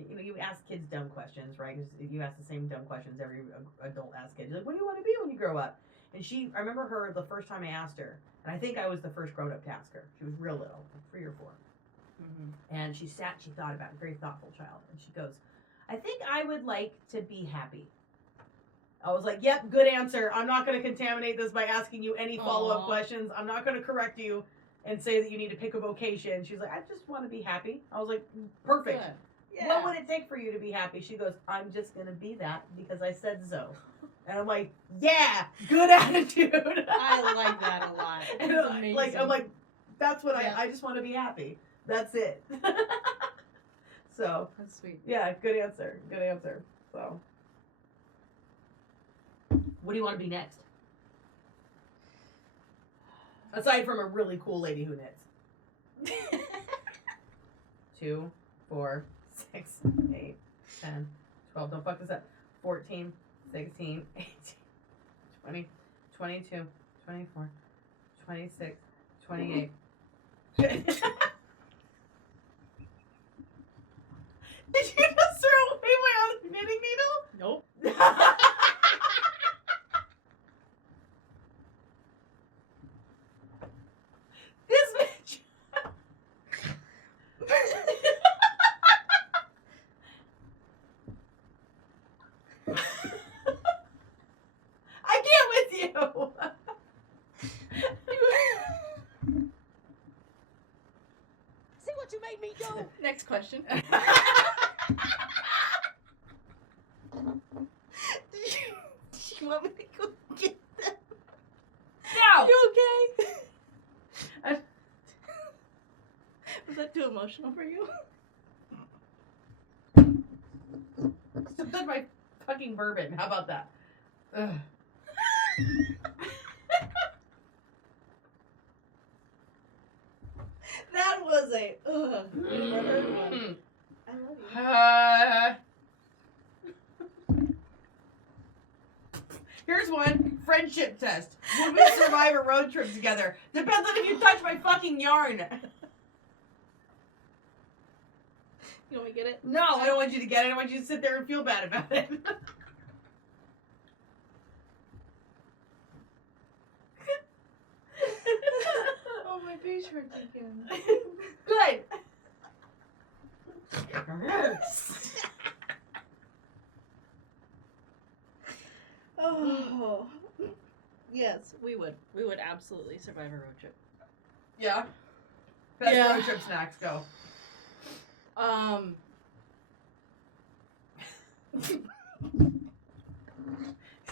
you ask kids dumb questions, right? 'Cause you ask the same dumb questions every adult asks kids. Like, what do you want to be when you grow up? And I remember her the first time I asked her, and I think I was the first grown-up to ask her. She was real little, like 3 or 4. Mm-hmm. And she thought about it, very thoughtful child. And she goes, I think I would like to be happy. I was like, yep, good answer. I'm not going to contaminate this by asking you any follow-up questions. I'm not going to correct you and say that you need to pick a vocation. She's like, I just want to be happy. I was like, perfect. Good. Yeah. What would it take for you to be happy? She goes, I'm just going to be that because I said so. And I'm like, yeah, good attitude. I like that a lot. And It's amazing. I'm like, that's what Yeah. I just want to be happy. That's it. So, That's sweet. yeah, good answer. Good answer. So, what do you want to be next? Aside from a really cool lady who knits. 2, 4, 6, 8, 10, 12. Don't fuck this up. 14, 16, 18, 20, 22, 24, 26, 28. Did you just throw away my other knitting needle? Nope. This bitch. I can't with you. See what you made me do? Next question. Do you want me to go get them? No. You okay? Was that too emotional for you? Stop touching my fucking bourbon. How about that? Ugh. That was a never heard one. I love you. Here's one. Friendship test. Would we survive a road trip together? Depends on if you touch my fucking yarn. You want me to get it? No, I don't want you to get it. I want you to sit there and feel bad about it. Oh, my face hurts again. Good. Oh. Yes, we would. We would absolutely survive a road trip. Yeah. Best Yeah. road trip snacks, go.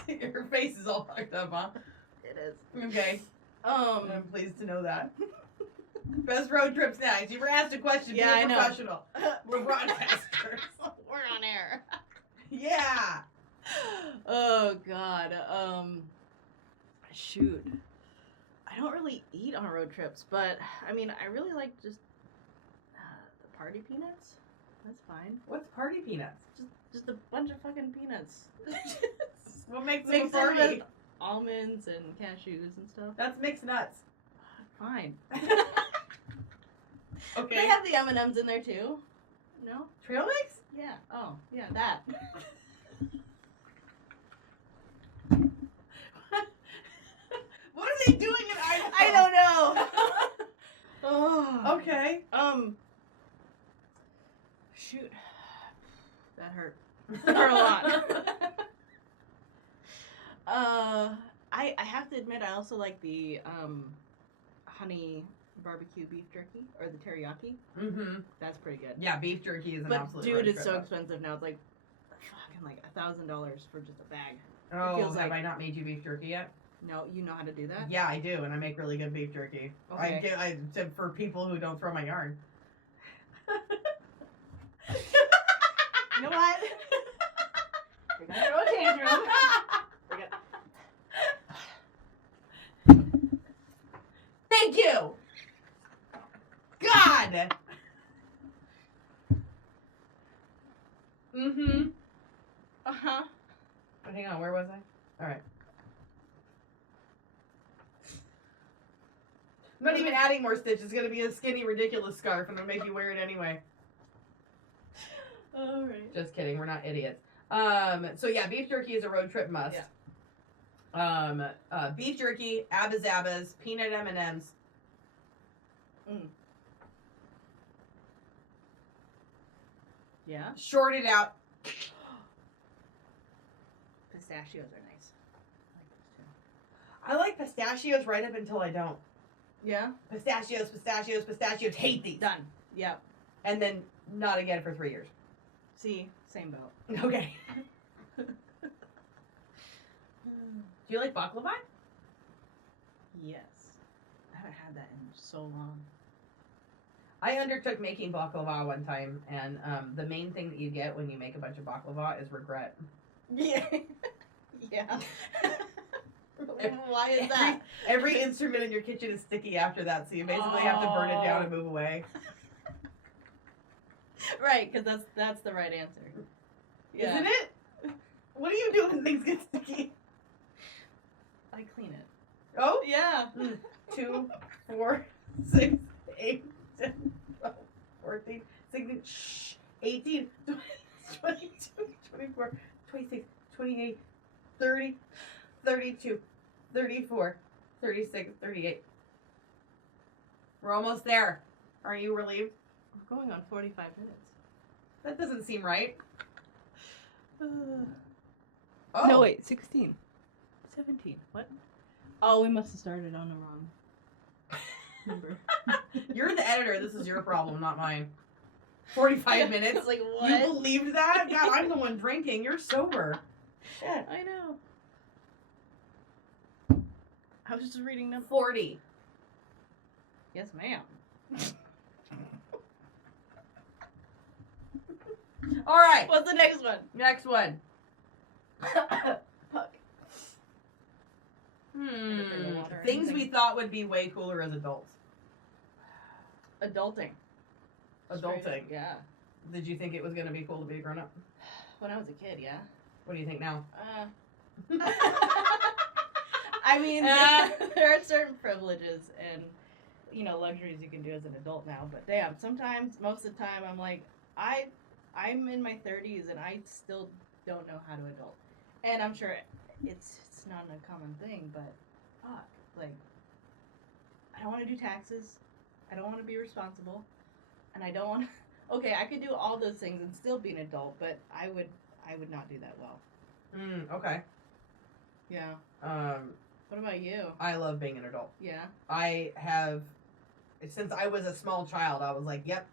Your face is all fucked up, huh? It is. Okay. I'm pleased to know that. Best road trip snacks. You were asked a question. Yeah, Be I a know. professional. We're broadcasters. We're on air. Yeah. Oh God. Shoot. I don't really eat on road trips, but I mean, I really like just the party peanuts. That's fine. What's party peanuts? Just a bunch of fucking peanuts. What makes them a Mixed in party? with almonds and cashews and stuff. That's mixed nuts. Fine. Okay. They have the M&Ms in there too. No? Trail mix? Yeah. Oh, yeah, that. What are they doing in Idaho? I don't know. Oh. Okay. Shoot. That hurt. That hurt a lot. I have to admit I also like the honey barbecue beef jerky or the teriyaki. Mm-hmm. That's pretty good. Yeah, beef jerky is an But absolute dude, road it's trip so must. expensive now. It's like fucking like $1,000 for just a bag. Oh, feels have like- I not made you beef jerky yet? No, you know how to do that? Yeah, I do, and I make really good beef jerky. Okay. I for people who don't throw my yarn. You know what? You're gonna throw a tantrum. We're gonna... Thank you. God. Mm-hmm. Uh-huh. But hang on, where was I? All right. I'm not even adding more stitch. It's gonna be a skinny, ridiculous scarf, and I'll make you wear it anyway. All right. Just kidding. We're not idiots. So yeah, beef jerky is a road trip must. Yeah. Beef jerky, Abba Zabbas, peanut M&Ms. Yeah. Shorted out. Pistachios are nice. I like pistachios right up until I don't. Yeah. Pistachios. Hate these. Done. Yep. And then not again for 3 years. See, same boat. Okay. Do you like baklava? Yes. I haven't had that in so long. I undertook making baklava one time, and the main thing that you get when you make a bunch of baklava is regret. Yeah. Yeah. Why is that? Every instrument in your kitchen is sticky after that, so you basically have to burn it down and move away. Right, because that's the right answer. Yeah. Isn't it? What do you do when things get sticky? I clean it. Oh, Yeah. 2, 4, 6, 8, 10, 12, 14, 16, 18, 20, 22, 24, 26, 28, 30, 32, 34, 36, 38. We're almost there. Are you relieved? We're going on 45 minutes. That doesn't seem right. Oh. Oh. No, wait, 16. 17. What? Oh, we must have started on the wrong number. You're the editor. This is your problem, not mine. 45 minutes? Like, what? You believed that? God, I'm the one drinking. You're sober. Shit. I know. I was just reading them. 40. Yes, ma'am. All right. What's the next one? Next one. Fuck. bring the water or Things we anything. thought would be way cooler as adults. Adulting. Adulting. Straight- Yeah. Did you think it was going to be cool to be a grown up? When I was a kid, yeah. What do you think now? I mean, there are certain privileges and, luxuries you can do as an adult now. But damn, sometimes, most of the time, I'm like, I'm in my 30s and I still don't know how to adult. And I'm sure it's not an uncommon thing, but fuck, like, I don't want to do taxes. I don't want to be responsible, and I don't want to. Okay, I could do all those things and still be an adult, but I would not do that well. Okay. Yeah. What about you? I love being an adult. Yeah. I have, since I was a small child, I was like, yep,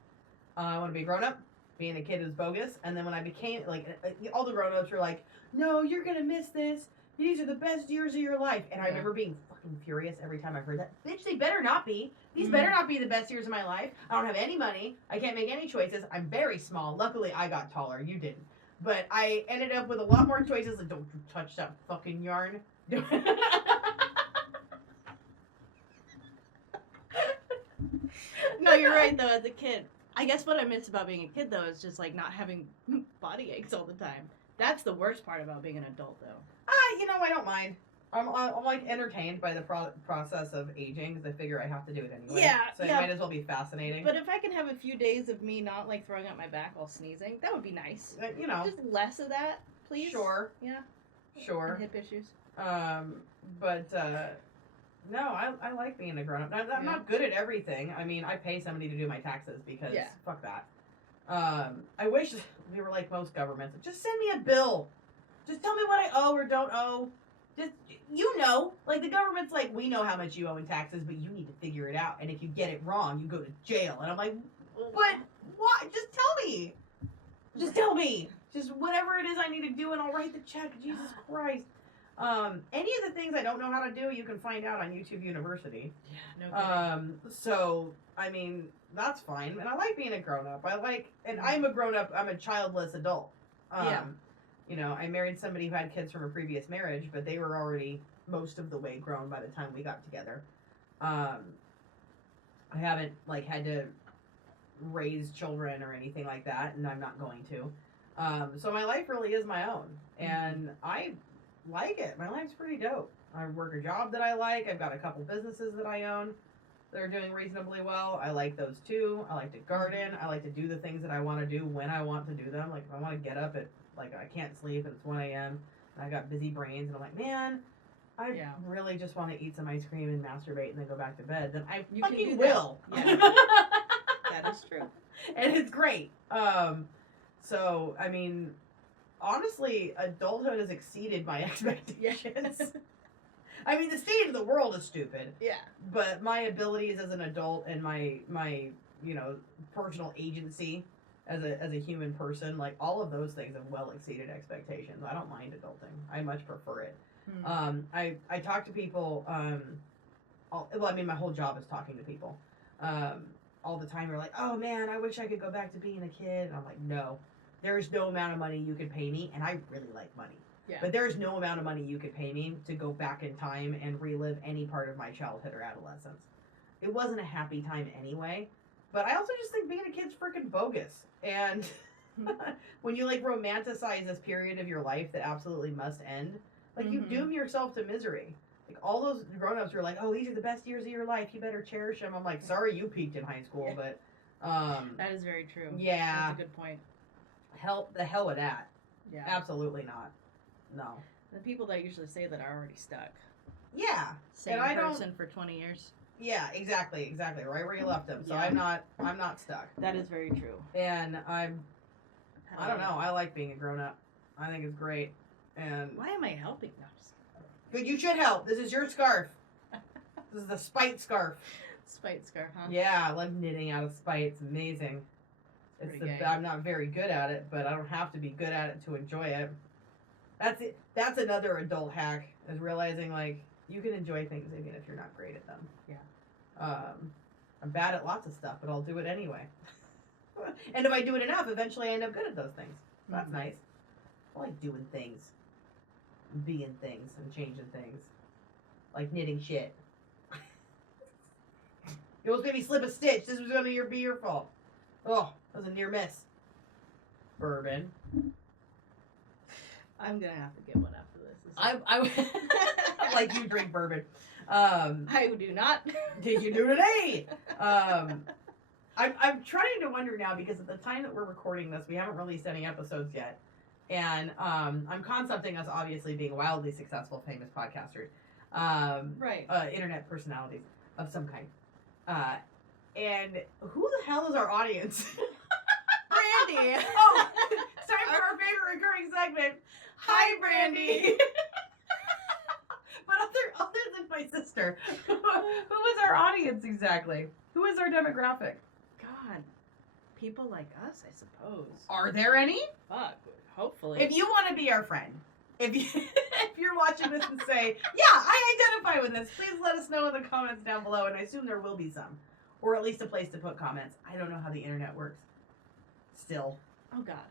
I want to be grown up. Being a kid is bogus. And then when I became, like, all the grown ups were like, no, you're going to miss this. These are the best years of your life. And I remember being fucking furious every time I heard that. Bitch, they better not be. These better not be the best years of my life. I don't have any money. I can't make any choices. I'm very small. Luckily, I got taller. You didn't. But I ended up with a lot more choices. Like, don't you touch that fucking yarn. No, you're right, though, as a kid. I guess what I miss about being a kid, though, is just, like, not having body aches all the time. That's the worst part about being an adult, though. You know, I don't mind. I'm like entertained by the process of aging because I figure I have to do it anyway. Yeah, So it might as well be fascinating. But if I can have a few days of me not, like, throwing up my back while sneezing, that would be nice. You know. Just less of that, please. Sure. Yeah. Sure. And hip issues. No, I like being a grown-up. I'm not good at everything. I mean, I pay somebody to do my taxes because fuck that. I wish we were like most governments. Just send me a bill. Just tell me what I owe or don't owe. Just, like the government's like, we know how much you owe in taxes, but you need to figure it out. And if you get it wrong, you go to jail. And I'm like, but why? Just tell me. Just tell me. Just whatever it is I need to do and I'll write the check. Jesus Christ. Any of the things I don't know how to do, you can find out on YouTube University. Yeah, no kidding. So, I mean, that's fine. And I like being a grown-up. And I'm a grown-up, I'm a childless adult. You know, I married somebody who had kids from a previous marriage, but they were already most of the way grown by the time we got together. I haven't, like, had to raise children or anything like that, and I'm not going to. So my life really is my own. And I like it. My life's pretty dope. I work a job that I like. I've got a couple businesses that I own that are doing reasonably well. I like those too. I like to garden. I like to do the things that I want to do when I want to do them. Like, if I want to get up at, like, I can't sleep and it's 1 a.m. and I got busy brains and I'm like, man, I really just want to eat some ice cream and masturbate and then go back to bed, then I fucking will. Yeah. That is true. And it's great. So, I mean, honestly, adulthood has exceeded my expectations. I mean, the state of the world is stupid. Yeah. But my abilities as an adult and my personal agency as a human person, like, all of those things have well exceeded expectations. I don't mind adulting. I much prefer it. I talk to people, my whole job is talking to people. All the time. They're like, oh man, I wish I could go back to being a kid. And I'm like, no. There's no amount of money you could pay me, and I really like money. Yeah. But there's no amount of money you could pay me to go back in time and relive any part of my childhood or adolescence. It wasn't a happy time anyway. But I also just think being a kid's freaking bogus. And when you, like, romanticize this period of your life that absolutely must end, like, you doom yourself to misery. Like, all those grown-ups who are like, oh, these are the best years of your life, you better cherish them. I'm like, sorry you peaked in high school, but... that is very true. Yeah. That's a good point. The hell with that. Yeah. Absolutely not. No. The people that usually say that are already stuck. Yeah. Same and person for 20 years. Yeah, exactly. Right where you left them. So Yeah. I'm not stuck. That is very true. And I don't know. I like being a grown-up. I think it's great. And why am I helping? No, good, you should help. This is your scarf. This is the spite scarf. Spite scarf, huh? Yeah, I love knitting out of spite. It's amazing. I'm not very good at it, but I don't have to be good at it to enjoy it. That's it. That's another adult hack, is realizing, like, you can enjoy things even if you're not great at them. Yeah. I'm bad at lots of stuff, but I'll do it anyway. And if I do it enough, eventually I end up good at those things. So that's nice. I like doing things. And being things and changing things. Like knitting shit. You almost made me slip a stitch. This was going to be your fault. Oh, that was a near miss. Bourbon. I'm going to have to get one after this. I like you drink bourbon. I do not. Did you do today? I'm trying to wonder now, because at the time that we're recording this, we haven't released any episodes yet. And I'm concepting us obviously being wildly successful, famous podcasters. Right. Internet personalities of some kind. And who the hell is our audience? Brandy! Oh, it's time for our favorite recurring segment. Hi, Brandy! But other than my sister, who is our audience exactly? Who is our demographic? God. People like us, I suppose. Are there any? Fuck. Hopefully. If you want to be our friend, if you're watching this and say, yeah, I identify with this, please let us know in the comments down below, and I assume there will be some. Or at least a place to put comments. I don't know how the internet works. Still. Oh, God.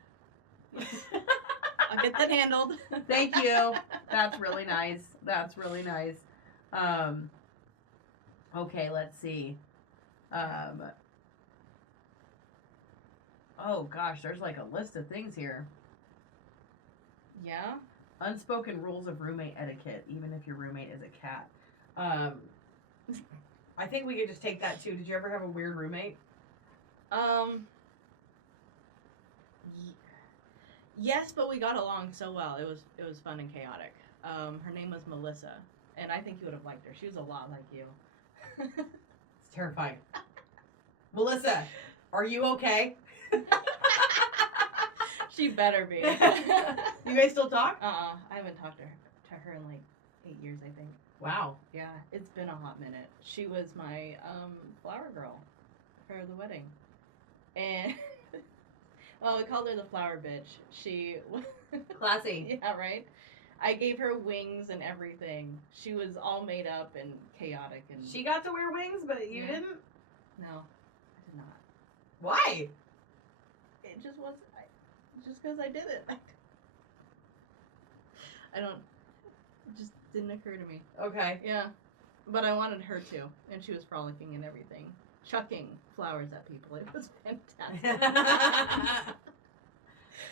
I'll get that handled. Thank you. That's really nice. That's really nice. Okay, let's see. Oh gosh, there's like a list of things here. Yeah? Unspoken rules of roommate etiquette, even if your roommate is a cat. I think we could just take that too. Did you ever have a weird roommate? Yes, but we got along so well. It was fun and chaotic. Her name was Melissa, and I think you would have liked her. She was a lot like you. It's terrifying. Melissa, are you okay? She better be. You guys still talk? I haven't talked to her in like 8 years, I think. Wow. Yeah, it's been a hot minute. She was my flower girl for the wedding, and well, we called her the flower bitch. She Classy. yeah, right. I gave her wings and everything. She was all made up and chaotic, and She got to wear wings, but you Yeah. didn't? no, I did not. Why? It just was just because I did it. I don't. It just didn't occur to me. Okay. Yeah, but I wanted her to, and she was frolicking and everything, chucking flowers at people. It was fantastic.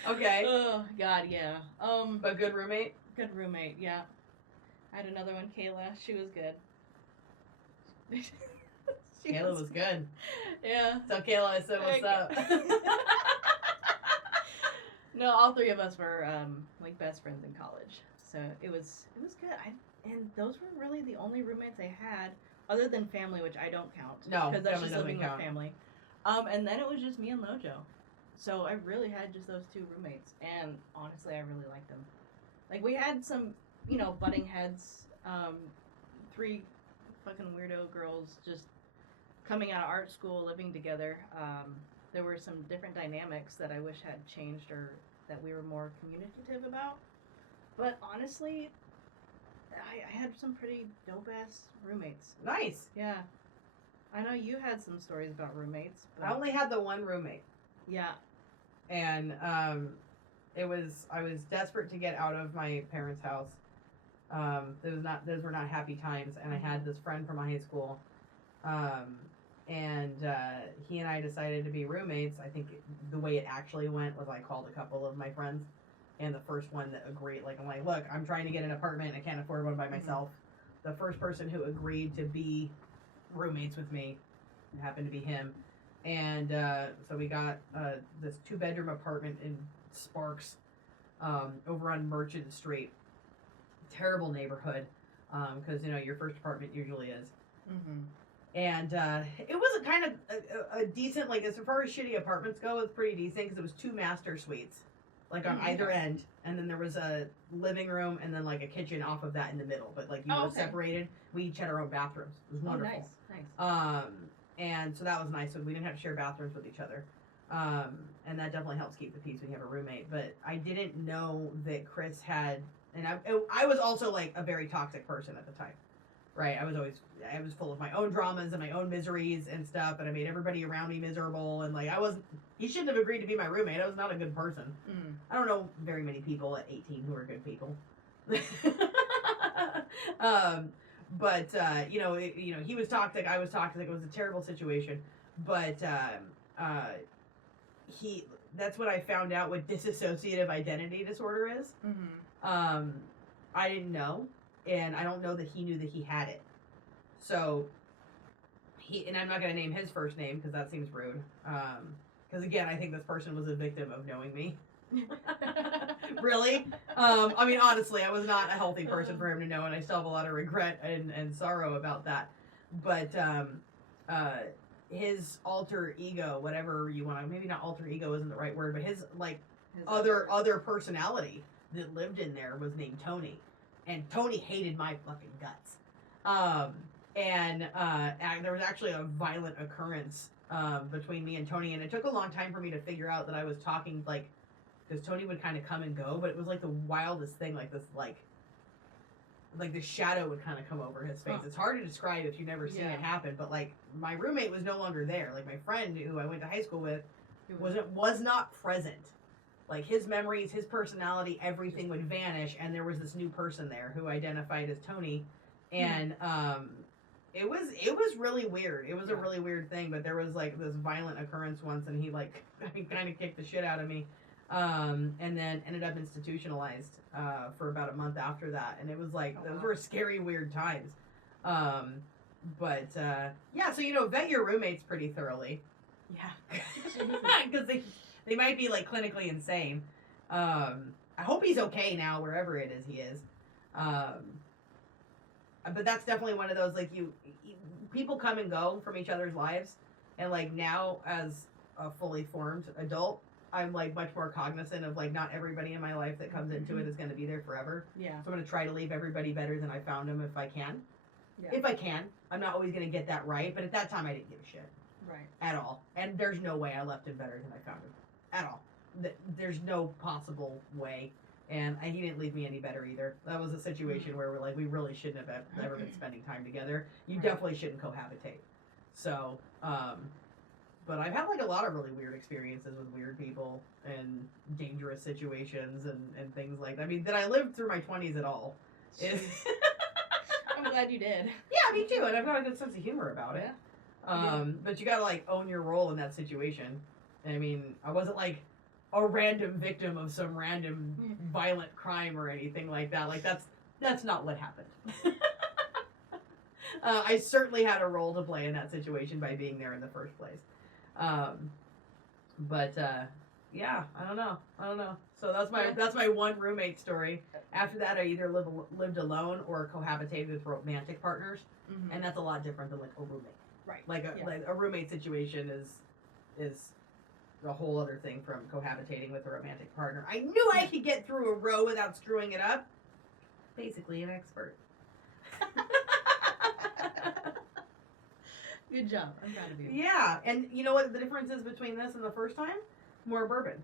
Okay. Oh God, yeah. A good roommate? Good roommate. Yeah. I had another one, Kayla. She was good. She Kayla was good. Yeah. So Kayla, I said, what's up? No, all three of us were like best friends in college, so it was good. And those were really the only roommates I had, other than family, which I don't count. No, because that's family just doesn't living count. with family. And then it was just me and Lojo, so I really had just those two roommates, and honestly, I really liked them. Like we had some, butting heads. 3 fucking weirdo girls just coming out of art school, living together. There were some different dynamics that I wish had changed or that we were more communicative about. But honestly, I had some pretty dope-ass roommates. Nice. Yeah. I know you had some stories about roommates. But I only had the one roommate. yeah. And I was desperate to get out of my parents' house. Those were not happy times, and I had this friend from high school. And he and I decided to be roommates. I think the way it actually went was I called a couple of my friends, and the first one that agreed, I'm like, look, I'm trying to get an apartment. I can't afford one by myself. The first person who agreed to be roommates with me happened to be him. And so we got this 2-bedroom apartment in Sparks over on Merchant Street. Terrible neighborhood because, your first apartment usually is. Mm-hmm. And it was a kind of a decent, as far as shitty apartments go, it's pretty decent because it was 2 master suites, on either end. And then there was a living room and then, a kitchen off of that in the middle. But, you were separated. We each had our own bathrooms. It was wonderful. Oh, nice. And so that was nice. So we didn't have to share bathrooms with each other. And that definitely helps keep the peace when you have a roommate. But I didn't know that Chris had, and I was also a very toxic person at the time, right? I was full of my own dramas and my own miseries and stuff, and I made everybody around me miserable. And he shouldn't have agreed to be my roommate. I was not a good person. Mm. I don't know very many people at 18 who are good people. But he was toxic. I was toxic. It was a terrible situation. But that's what I found out what dissociative identity disorder is. Mm-hmm. I didn't know, and I don't know that he knew that he had it. So and I'm not going to name his first name because that seems rude. Because again, I think this person was a victim of knowing me. Really? Honestly, I was not a healthy person for him to know, and I still have a lot of regret and sorrow about that. But his alter ego, whatever you want, maybe not alter ego isn't the right word, but his other personality that lived in there was named Tony, and Tony hated my fucking guts. And there was actually a violent occurrence between me and Tony, and it took a long time for me to figure out that I was talking because Tony would kind of come and go, but it was like the wildest thing, like this, like the shadow would kind of come over his face. Huh. It's hard to describe if you've never seen Yeah. it happen, but like my roommate was no longer there. Like my friend who I went to high school with was not present. Like his memories, his personality, everything would vanish, and there was this new person there who identified as Tony, and it was really weird. It was a really weird thing, but there was like this violent occurrence once, and he like kind of kicked the shit out of me, and then ended up institutionalized for about a month after that, and it was like those were scary, weird times. But yeah, so vet your roommates pretty thoroughly. Yeah. Because they might be like clinically insane. I hope he's okay now, wherever it is he is. But that's definitely one of those, like, people come and go from each other's lives, and like now as a fully formed adult, I'm like much more cognizant of like not everybody in my life that comes into it is going to be there forever. Yeah. So I'm going to try to leave everybody better than I found them if I can. Yeah. If I can. I'm not always going to get that right, but at that time I didn't give a shit. Right. At all. And there's no way I left him better than I found him. At all. There's no possible way. And he didn't leave me any better either. That was a situation where we're like, we really shouldn't have ever been spending time together. You definitely shouldn't cohabitate. So, but I've had like a lot of really weird experiences with weird people and dangerous situations and things like that. I mean, that I lived through my 20s at all. I'm glad you did. Yeah, me too. And I've got a good sense of humor about it. But you gotta like own your role in that situation. I mean, I wasn't like a random victim of some random violent crime or anything like that. Like that's not what happened. I certainly had a role to play in that situation by being there in the first place. But yeah, I don't know. So that's my one roommate story. After that, I either lived alone or cohabitated with romantic partners, and that's a lot different than like a roommate. Right. Like a roommate situation is a whole other thing from cohabitating with a romantic partner. I knew I could get through a row without screwing it up. Basically an expert. Good job. I'm proud of you. Yeah, and you know what the difference is between this and the first time? More bourbon.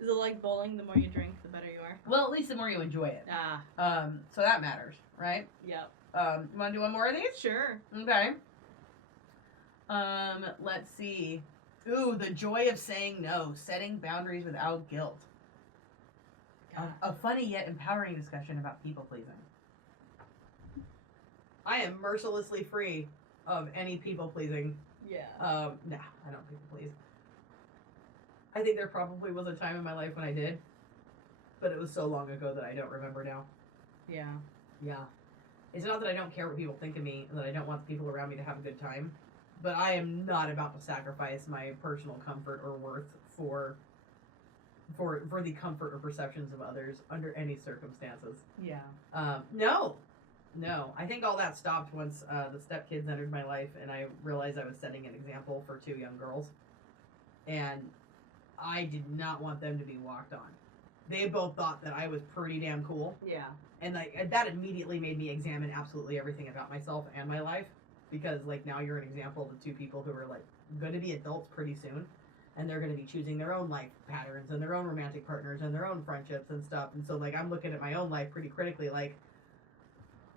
Is it like bowling? The more you drink, the better you are. Well, at least the more you enjoy it. So that matters, right? Yep. You want to do one more of these? Sure. Okay. Let's see. Ooh, the joy of saying no, setting boundaries without guilt. A funny yet empowering discussion about people pleasing. I am mercilessly free of any people pleasing. Yeah. No, I don't people please. I think there probably was a time in my life when I did, but it was so long ago that I don't remember now. Yeah. Yeah. It's not that I don't care what people think of me and that I don't want the people around me to have a good time, but I am not about to sacrifice my personal comfort or worth for the comfort or perceptions of others under any circumstances. Yeah. No. I think all that stopped once the stepkids entered my life and I realized I was setting an example for two young girls. And I did not want them to be walked on. They both thought that I was pretty damn cool. Yeah. And that immediately made me examine absolutely everything about myself and my life. Because like now you're an example of the two people who are like going to be adults pretty soon. And they're going to be choosing their own life patterns and their own romantic partners and their own friendships and stuff. And so like I'm looking at my own life pretty critically like,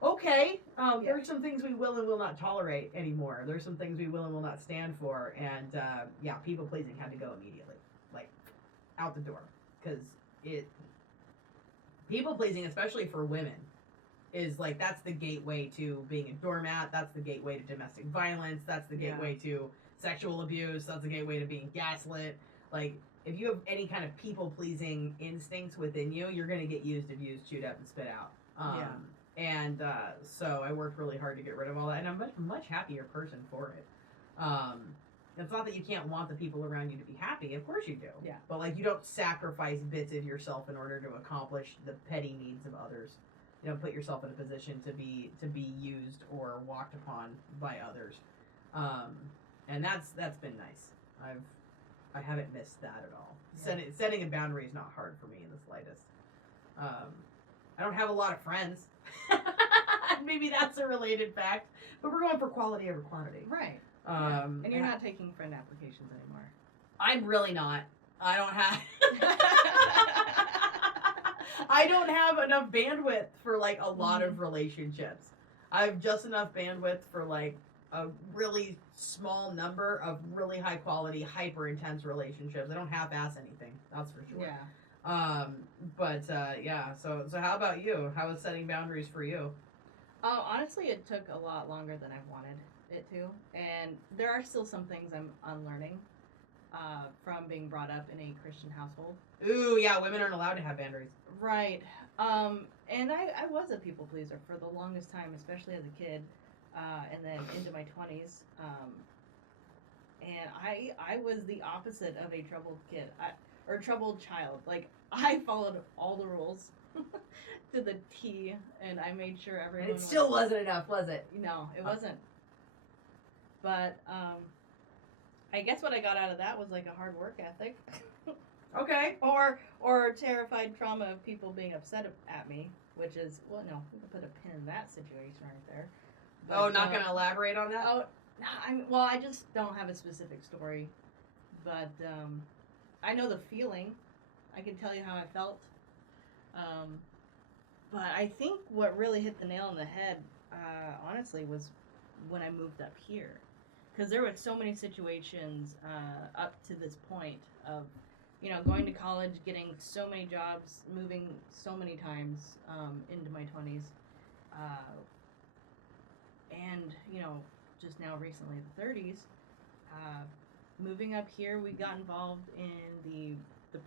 okay, there's some things we will and will not tolerate anymore. There's some things we will and will not stand for. And yeah, people pleasing had to go immediately. Like out the door. Because people pleasing, especially for women, is like that's the gateway to being a doormat. That's the gateway to domestic violence. That's the gateway to sexual abuse. That's the gateway to being gaslit. Like if you have any kind of people pleasing instincts within you, you're gonna get used, abused, chewed up, and spit out. And so I worked really hard to get rid of all that, and I'm a much happier person for it. It's not that you can't want the people around you to be happy. Of course you do. Yeah. But like you don't sacrifice bits of yourself in order to accomplish the petty needs of others. You don't put yourself in a position to be used or walked upon by others. And that's been nice. I haven't missed that at all. Yeah. Setting a boundary is not hard for me in the slightest. I don't have a lot of friends. Maybe that's a related fact. But we're going for quality over quantity. Right. And you're not taking friend applications anymore. I'm really not. I don't have. I don't have enough bandwidth for like a lot of relationships. I have just enough bandwidth for like a really small number of really high quality, hyper intense relationships. I don't half-ass anything. That's for sure. Yeah. Yeah. So how about you? How is setting boundaries for you? Honestly, it took a lot longer than I wanted it to, and there are still some things I'm unlearning from being brought up in a Christian household. Ooh, yeah, women aren't allowed to have boundaries. Right. And I was a people pleaser for the longest time, especially as a kid, and then into my 20s. And I was the opposite of a troubled kid, or troubled child. Like, I followed all the rules to the T, and I made sure everyone. And it still wasn't enough, was it? No, it wasn't. But I guess what I got out of that was like a hard work ethic. Okay. Or terrified trauma of people being upset at me, which is, well, no, we can put a pin in that situation right there. But, Not going to elaborate on that? Oh, I just don't have a specific story, but I know the feeling. I can tell you how I felt. But I think what really hit the nail on the head, honestly, was when I moved up here. Because there were so many situations up to this point of, going to college, getting so many jobs, moving so many times into my 20s. And, just now recently the 30s, moving up here, we got involved in the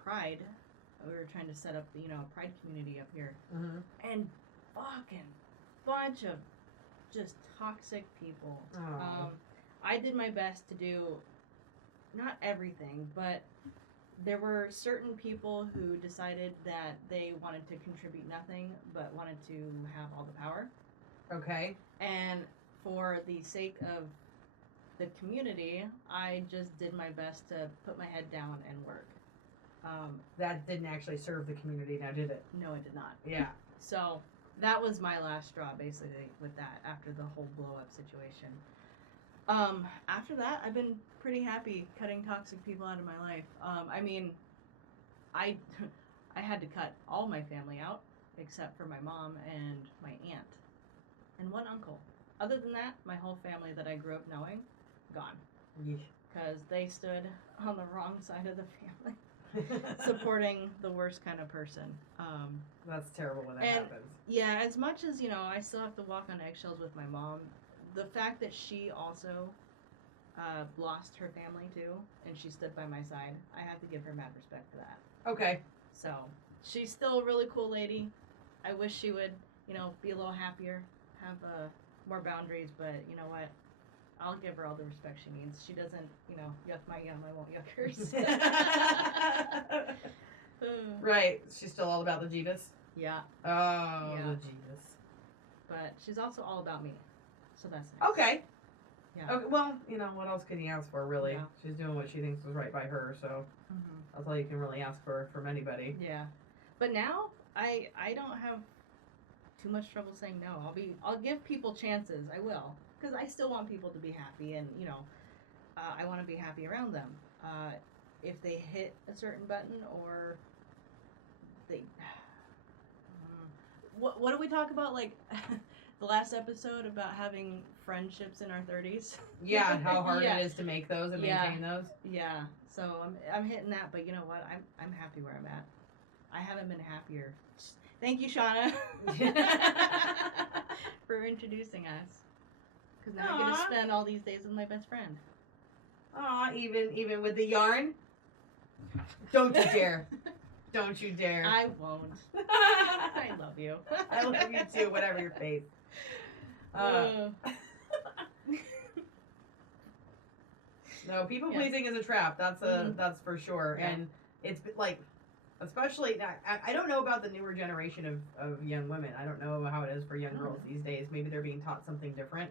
Pride. We were trying to set up, a Pride community up here. Mm-hmm. And fucking bunch of just toxic people. I did my best to do, not everything, but there were certain people who decided that they wanted to contribute nothing, but wanted to have all the power. Okay. And for the sake of the community, I just did my best to put my head down and work. That didn't actually serve the community, now did it? No, it did not. Yeah. So that was my last straw, basically, with that, after the whole blow-up situation. After that, I've been pretty happy cutting toxic people out of my life. I mean, I had to cut all my family out, except for my mom and my aunt, and one uncle. Other than that, my whole family that I grew up knowing, gone. Because they stood on the wrong side of the family, supporting the worst kind of person. That's terrible when that happens. Yeah, as much as, I still have to walk on eggshells with my mom, the fact that she also lost her family too, and she stood by my side, I have to give her mad respect for that. Okay. So, she's still a really cool lady. I wish she would, be a little happier, have more boundaries, but you know what? I'll give her all the respect she needs. She doesn't, yuck my yum, I won't yuck hers. Right. She's still all about the Jeebus? Yeah. Oh, Yeah. the Jeebus. But she's also all about me. So that's nice. Okay. Yeah. Okay. Well, what else can you ask for, really? Yeah. She's doing what she thinks was right by her, so Mm-hmm. that's all you can really ask for from anybody. Yeah. But now I don't have too much trouble saying no. I'll give people chances. I will, because I still want people to be happy, and I want to be happy around them. If they hit a certain button, or they what do we talk about, like the last episode about having friendships in our 30s? Yeah, how hard Yeah. it is to make those and maintain those. Yeah. So I'm hitting that, but you know what? I'm happy where I'm at. I haven't been happier. Thank you, Shauna, for introducing us. Because now I get to Aw. spend all these days with my best friend. Aw, even with the yarn? Don't you dare. Don't you dare. I won't. I love you. I love you too, whatever your face. No, people pleasing is a trap. That's for sure. Yeah. And it's like, especially, I don't know about the newer generation of young women. I don't know how it is for young girls these days. Maybe they're being taught something different.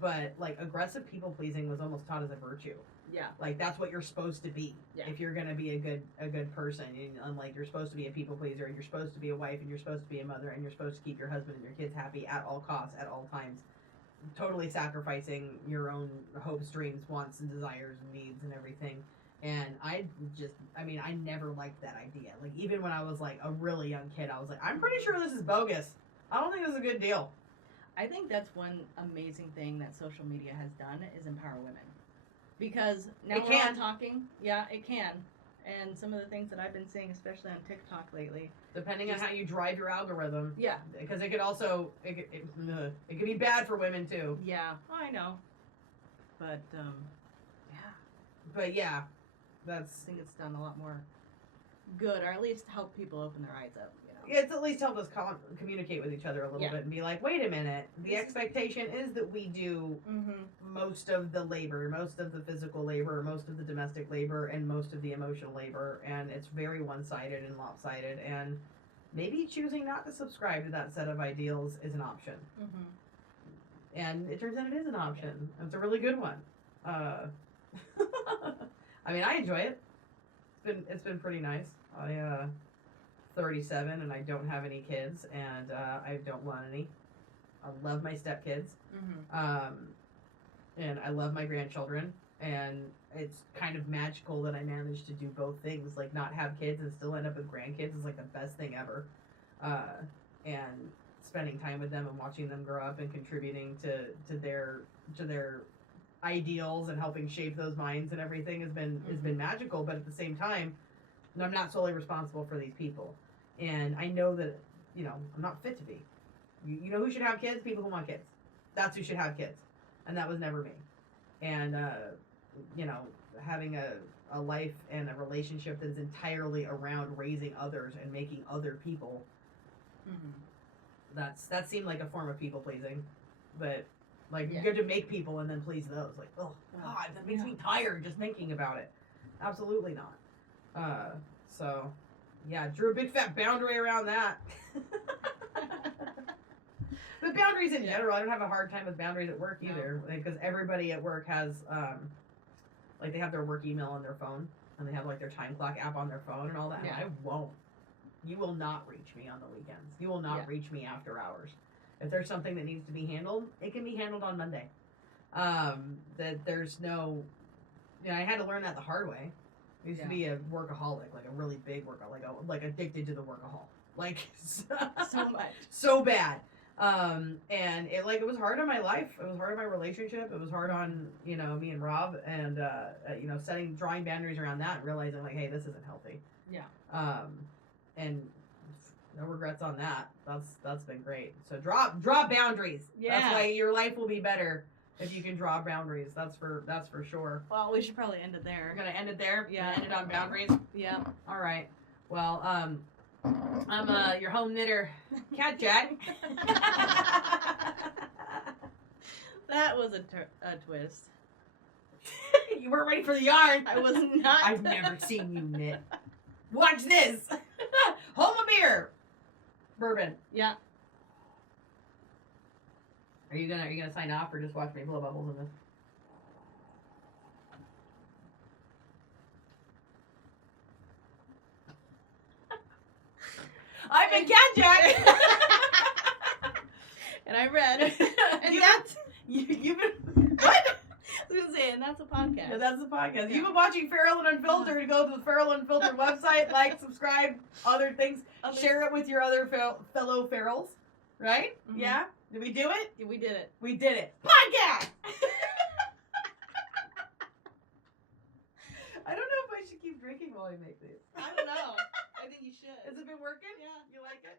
But like, aggressive people pleasing was almost taught as a virtue. Yeah. Like, that's what you're supposed to be. Yeah. If you're gonna be a good person, and like, you're supposed to be a people pleaser, and you're supposed to be a wife, and you're supposed to be a mother, and you're supposed to keep your husband and your kids happy at all costs, at all times, totally sacrificing your own hopes, dreams, wants, and desires, and needs, and everything. And I never liked that idea. Like, even when I was like a really young kid, I was like, I'm pretty sure this is bogus. I don't think this is a good deal. I think that's one amazing thing that social media has done is empower women. Because now It we're all can. talking. Yeah, it can. And some of the things that I've been seeing, especially on TikTok lately. Depending on how you drive your algorithm. Yeah. Because it could also, it could be bad for women too. Yeah, I know. But, yeah. But yeah, I think it's done a lot more good, or at least help people open their eyes up, you know. it's at least helped us communicate with each other a little bit and be like, wait a minute, the expectation is that we do most of the labor, most of the physical labor, most of the domestic labor, and most of the emotional labor, and it's very one-sided and lopsided, and maybe choosing not to subscribe to that set of ideals is an option. And it turns out it is an option. It's a really good one. I mean, I enjoy it. It's been pretty nice. I 37 and I don't have any kids, and I don't want any. I love my stepkids, and I love my grandchildren, and it's kind of magical that I managed to do both things. Like, not have kids and still end up with grandkids is like the best thing ever. And spending time with them and watching them grow up and contributing to their ideals and helping shape those minds and everything has been magical. But at the same time, I'm not solely responsible for these people, and I know that I'm not fit to be. You know who should have kids? People who want kids. That's who should have kids, and that was never me. And having a life and a relationship that is entirely around raising others and making other people. That seemed like a form of people pleasing, but you get to make people and then please those. Like, oh God, that makes me tired just thinking about it. Absolutely not. So yeah, drew a big fat boundary around that. But boundaries in general, I don't have a hard time with boundaries at work either, because everybody at work has they have their work email on their phone, and they have like their time clock app on their phone and all that. Yeah. I won't. You will not reach me on the weekends. You will not reach me after hours. If there's something that needs to be handled, it can be handled on Monday. That there's no, I had to learn that the hard way. I used to be a workaholic, like a really big workaholic, like addicted to the workahol, like So much, so bad. And it was hard on my life. It was hard on my relationship. It was hard on me and Rob, and drawing boundaries around that and realizing like, hey, this isn't healthy. Yeah. And no regrets on that. That's been great. So draw boundaries. Yeah. That's why your life will be better if you can draw boundaries. That's for sure. Well, we should probably end it there. We're gonna end it there. Yeah. End it on boundaries. Yeah. All right. Well, I'm your home knitter, Cat Jack. That was a twist. You weren't ready for the yarn. I was not. I've never seen you knit. Watch this. Hold my beer. Bourbon. Yeah. Are you gonna sign off or just watch me blow bubbles in this? I've been Cat Jack. And I read. And You've been what? I was gonna say, and that's a podcast. Yeah, that's the podcast. Yeah. You've been watching Feral and Unfiltered. Go to the Feral and Unfiltered website, like, subscribe, other things. Share it with your other fellow ferals, right? Mhm. Yeah? Did we do it? Yeah, we did it. We did it. Podcast! I don't know if I should keep drinking while I make these. I don't know. I think you should. Has it been working? Yeah. You like it?